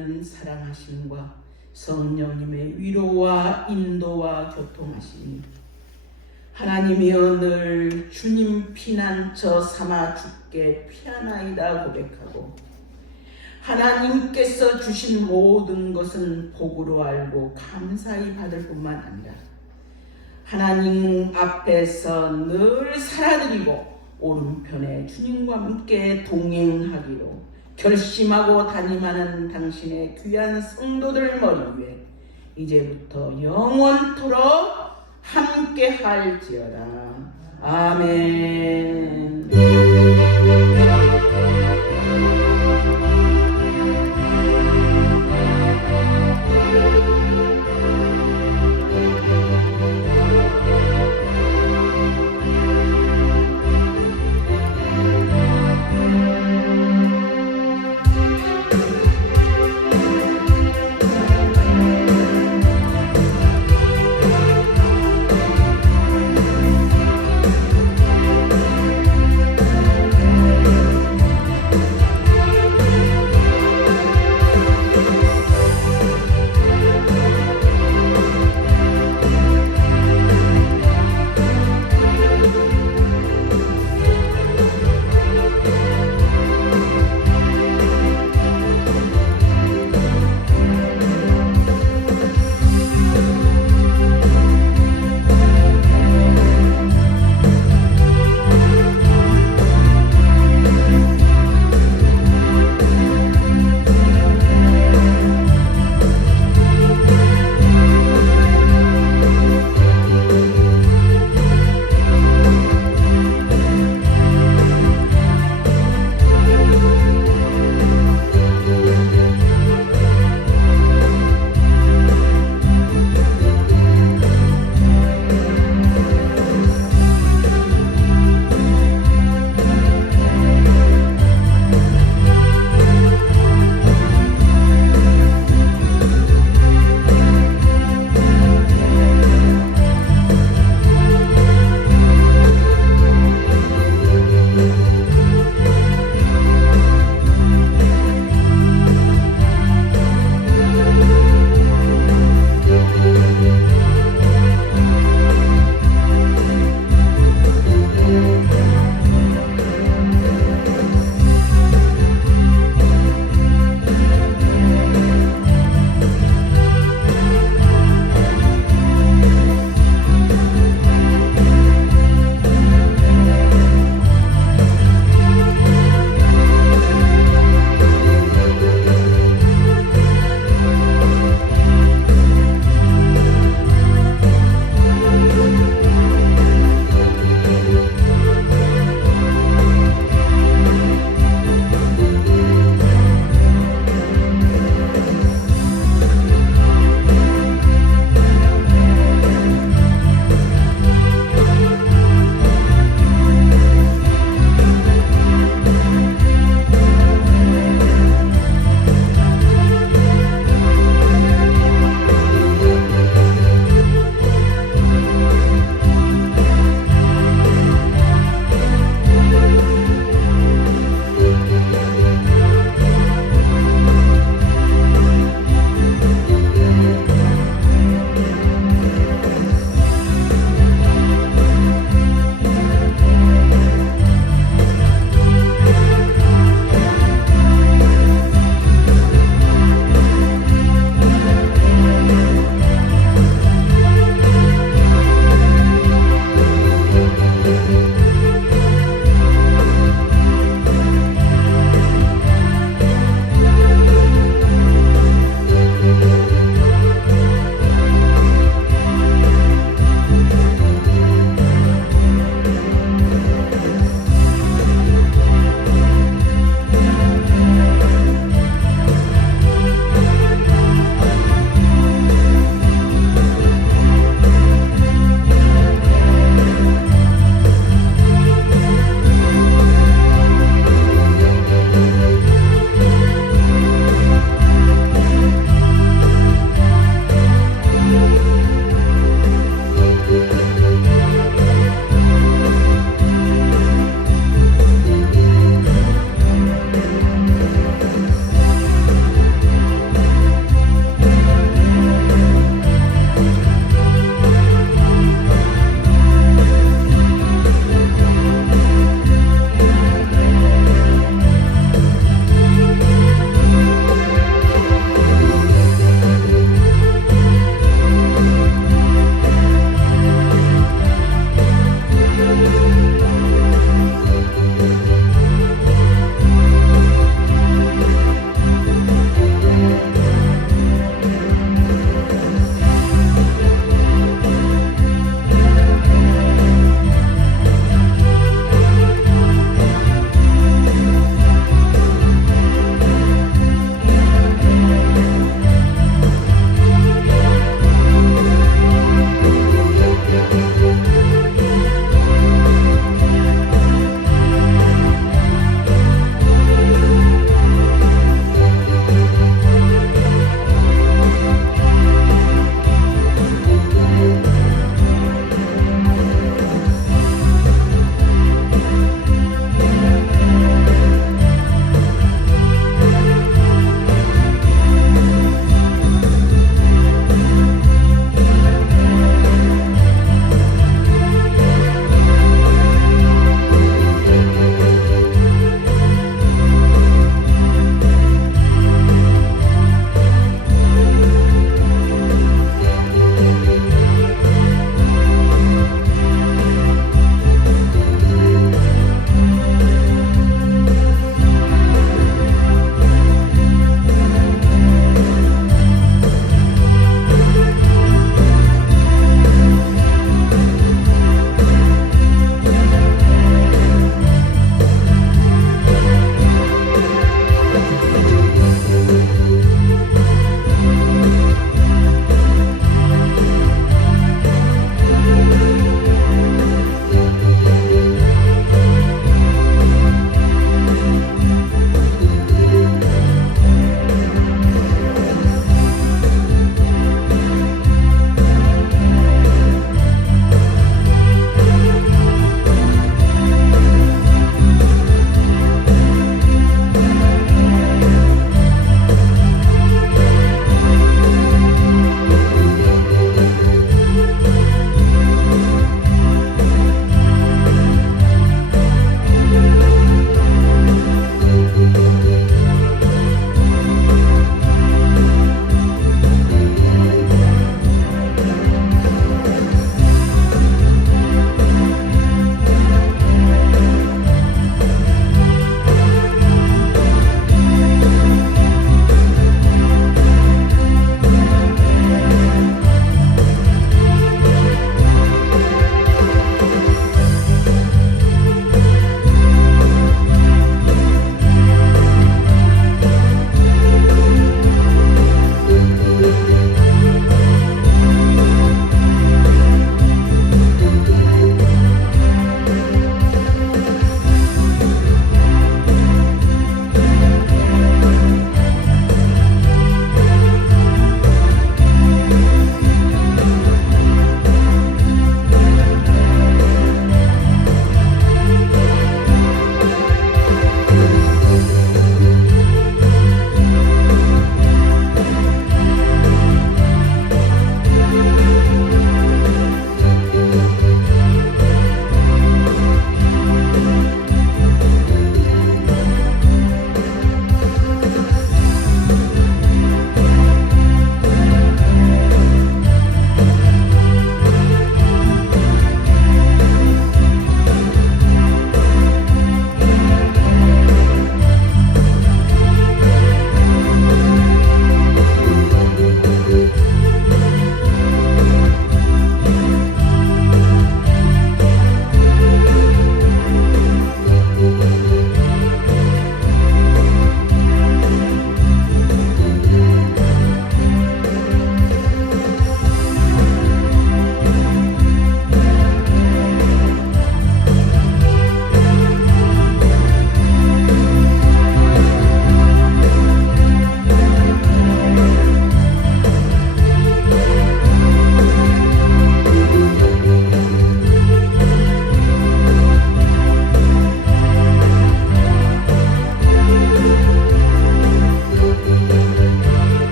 넘치는 사랑하심과 성령님의 위로와 인도와 교통하심이 하나님이여 늘 주님 피난처 삼아 주께 피하나이다 고백하고 하나님께서 주신 모든 것은 복으로 알고 감사히 받을 뿐만 아니라 하나님 앞에서 늘 살아드리고 오른편에 주님과 함께 동행하기로 결심하고 담임하는 당신의 귀한 성도들 머리 위에 이제부터 영원토록 함께 할지어다. 아멘.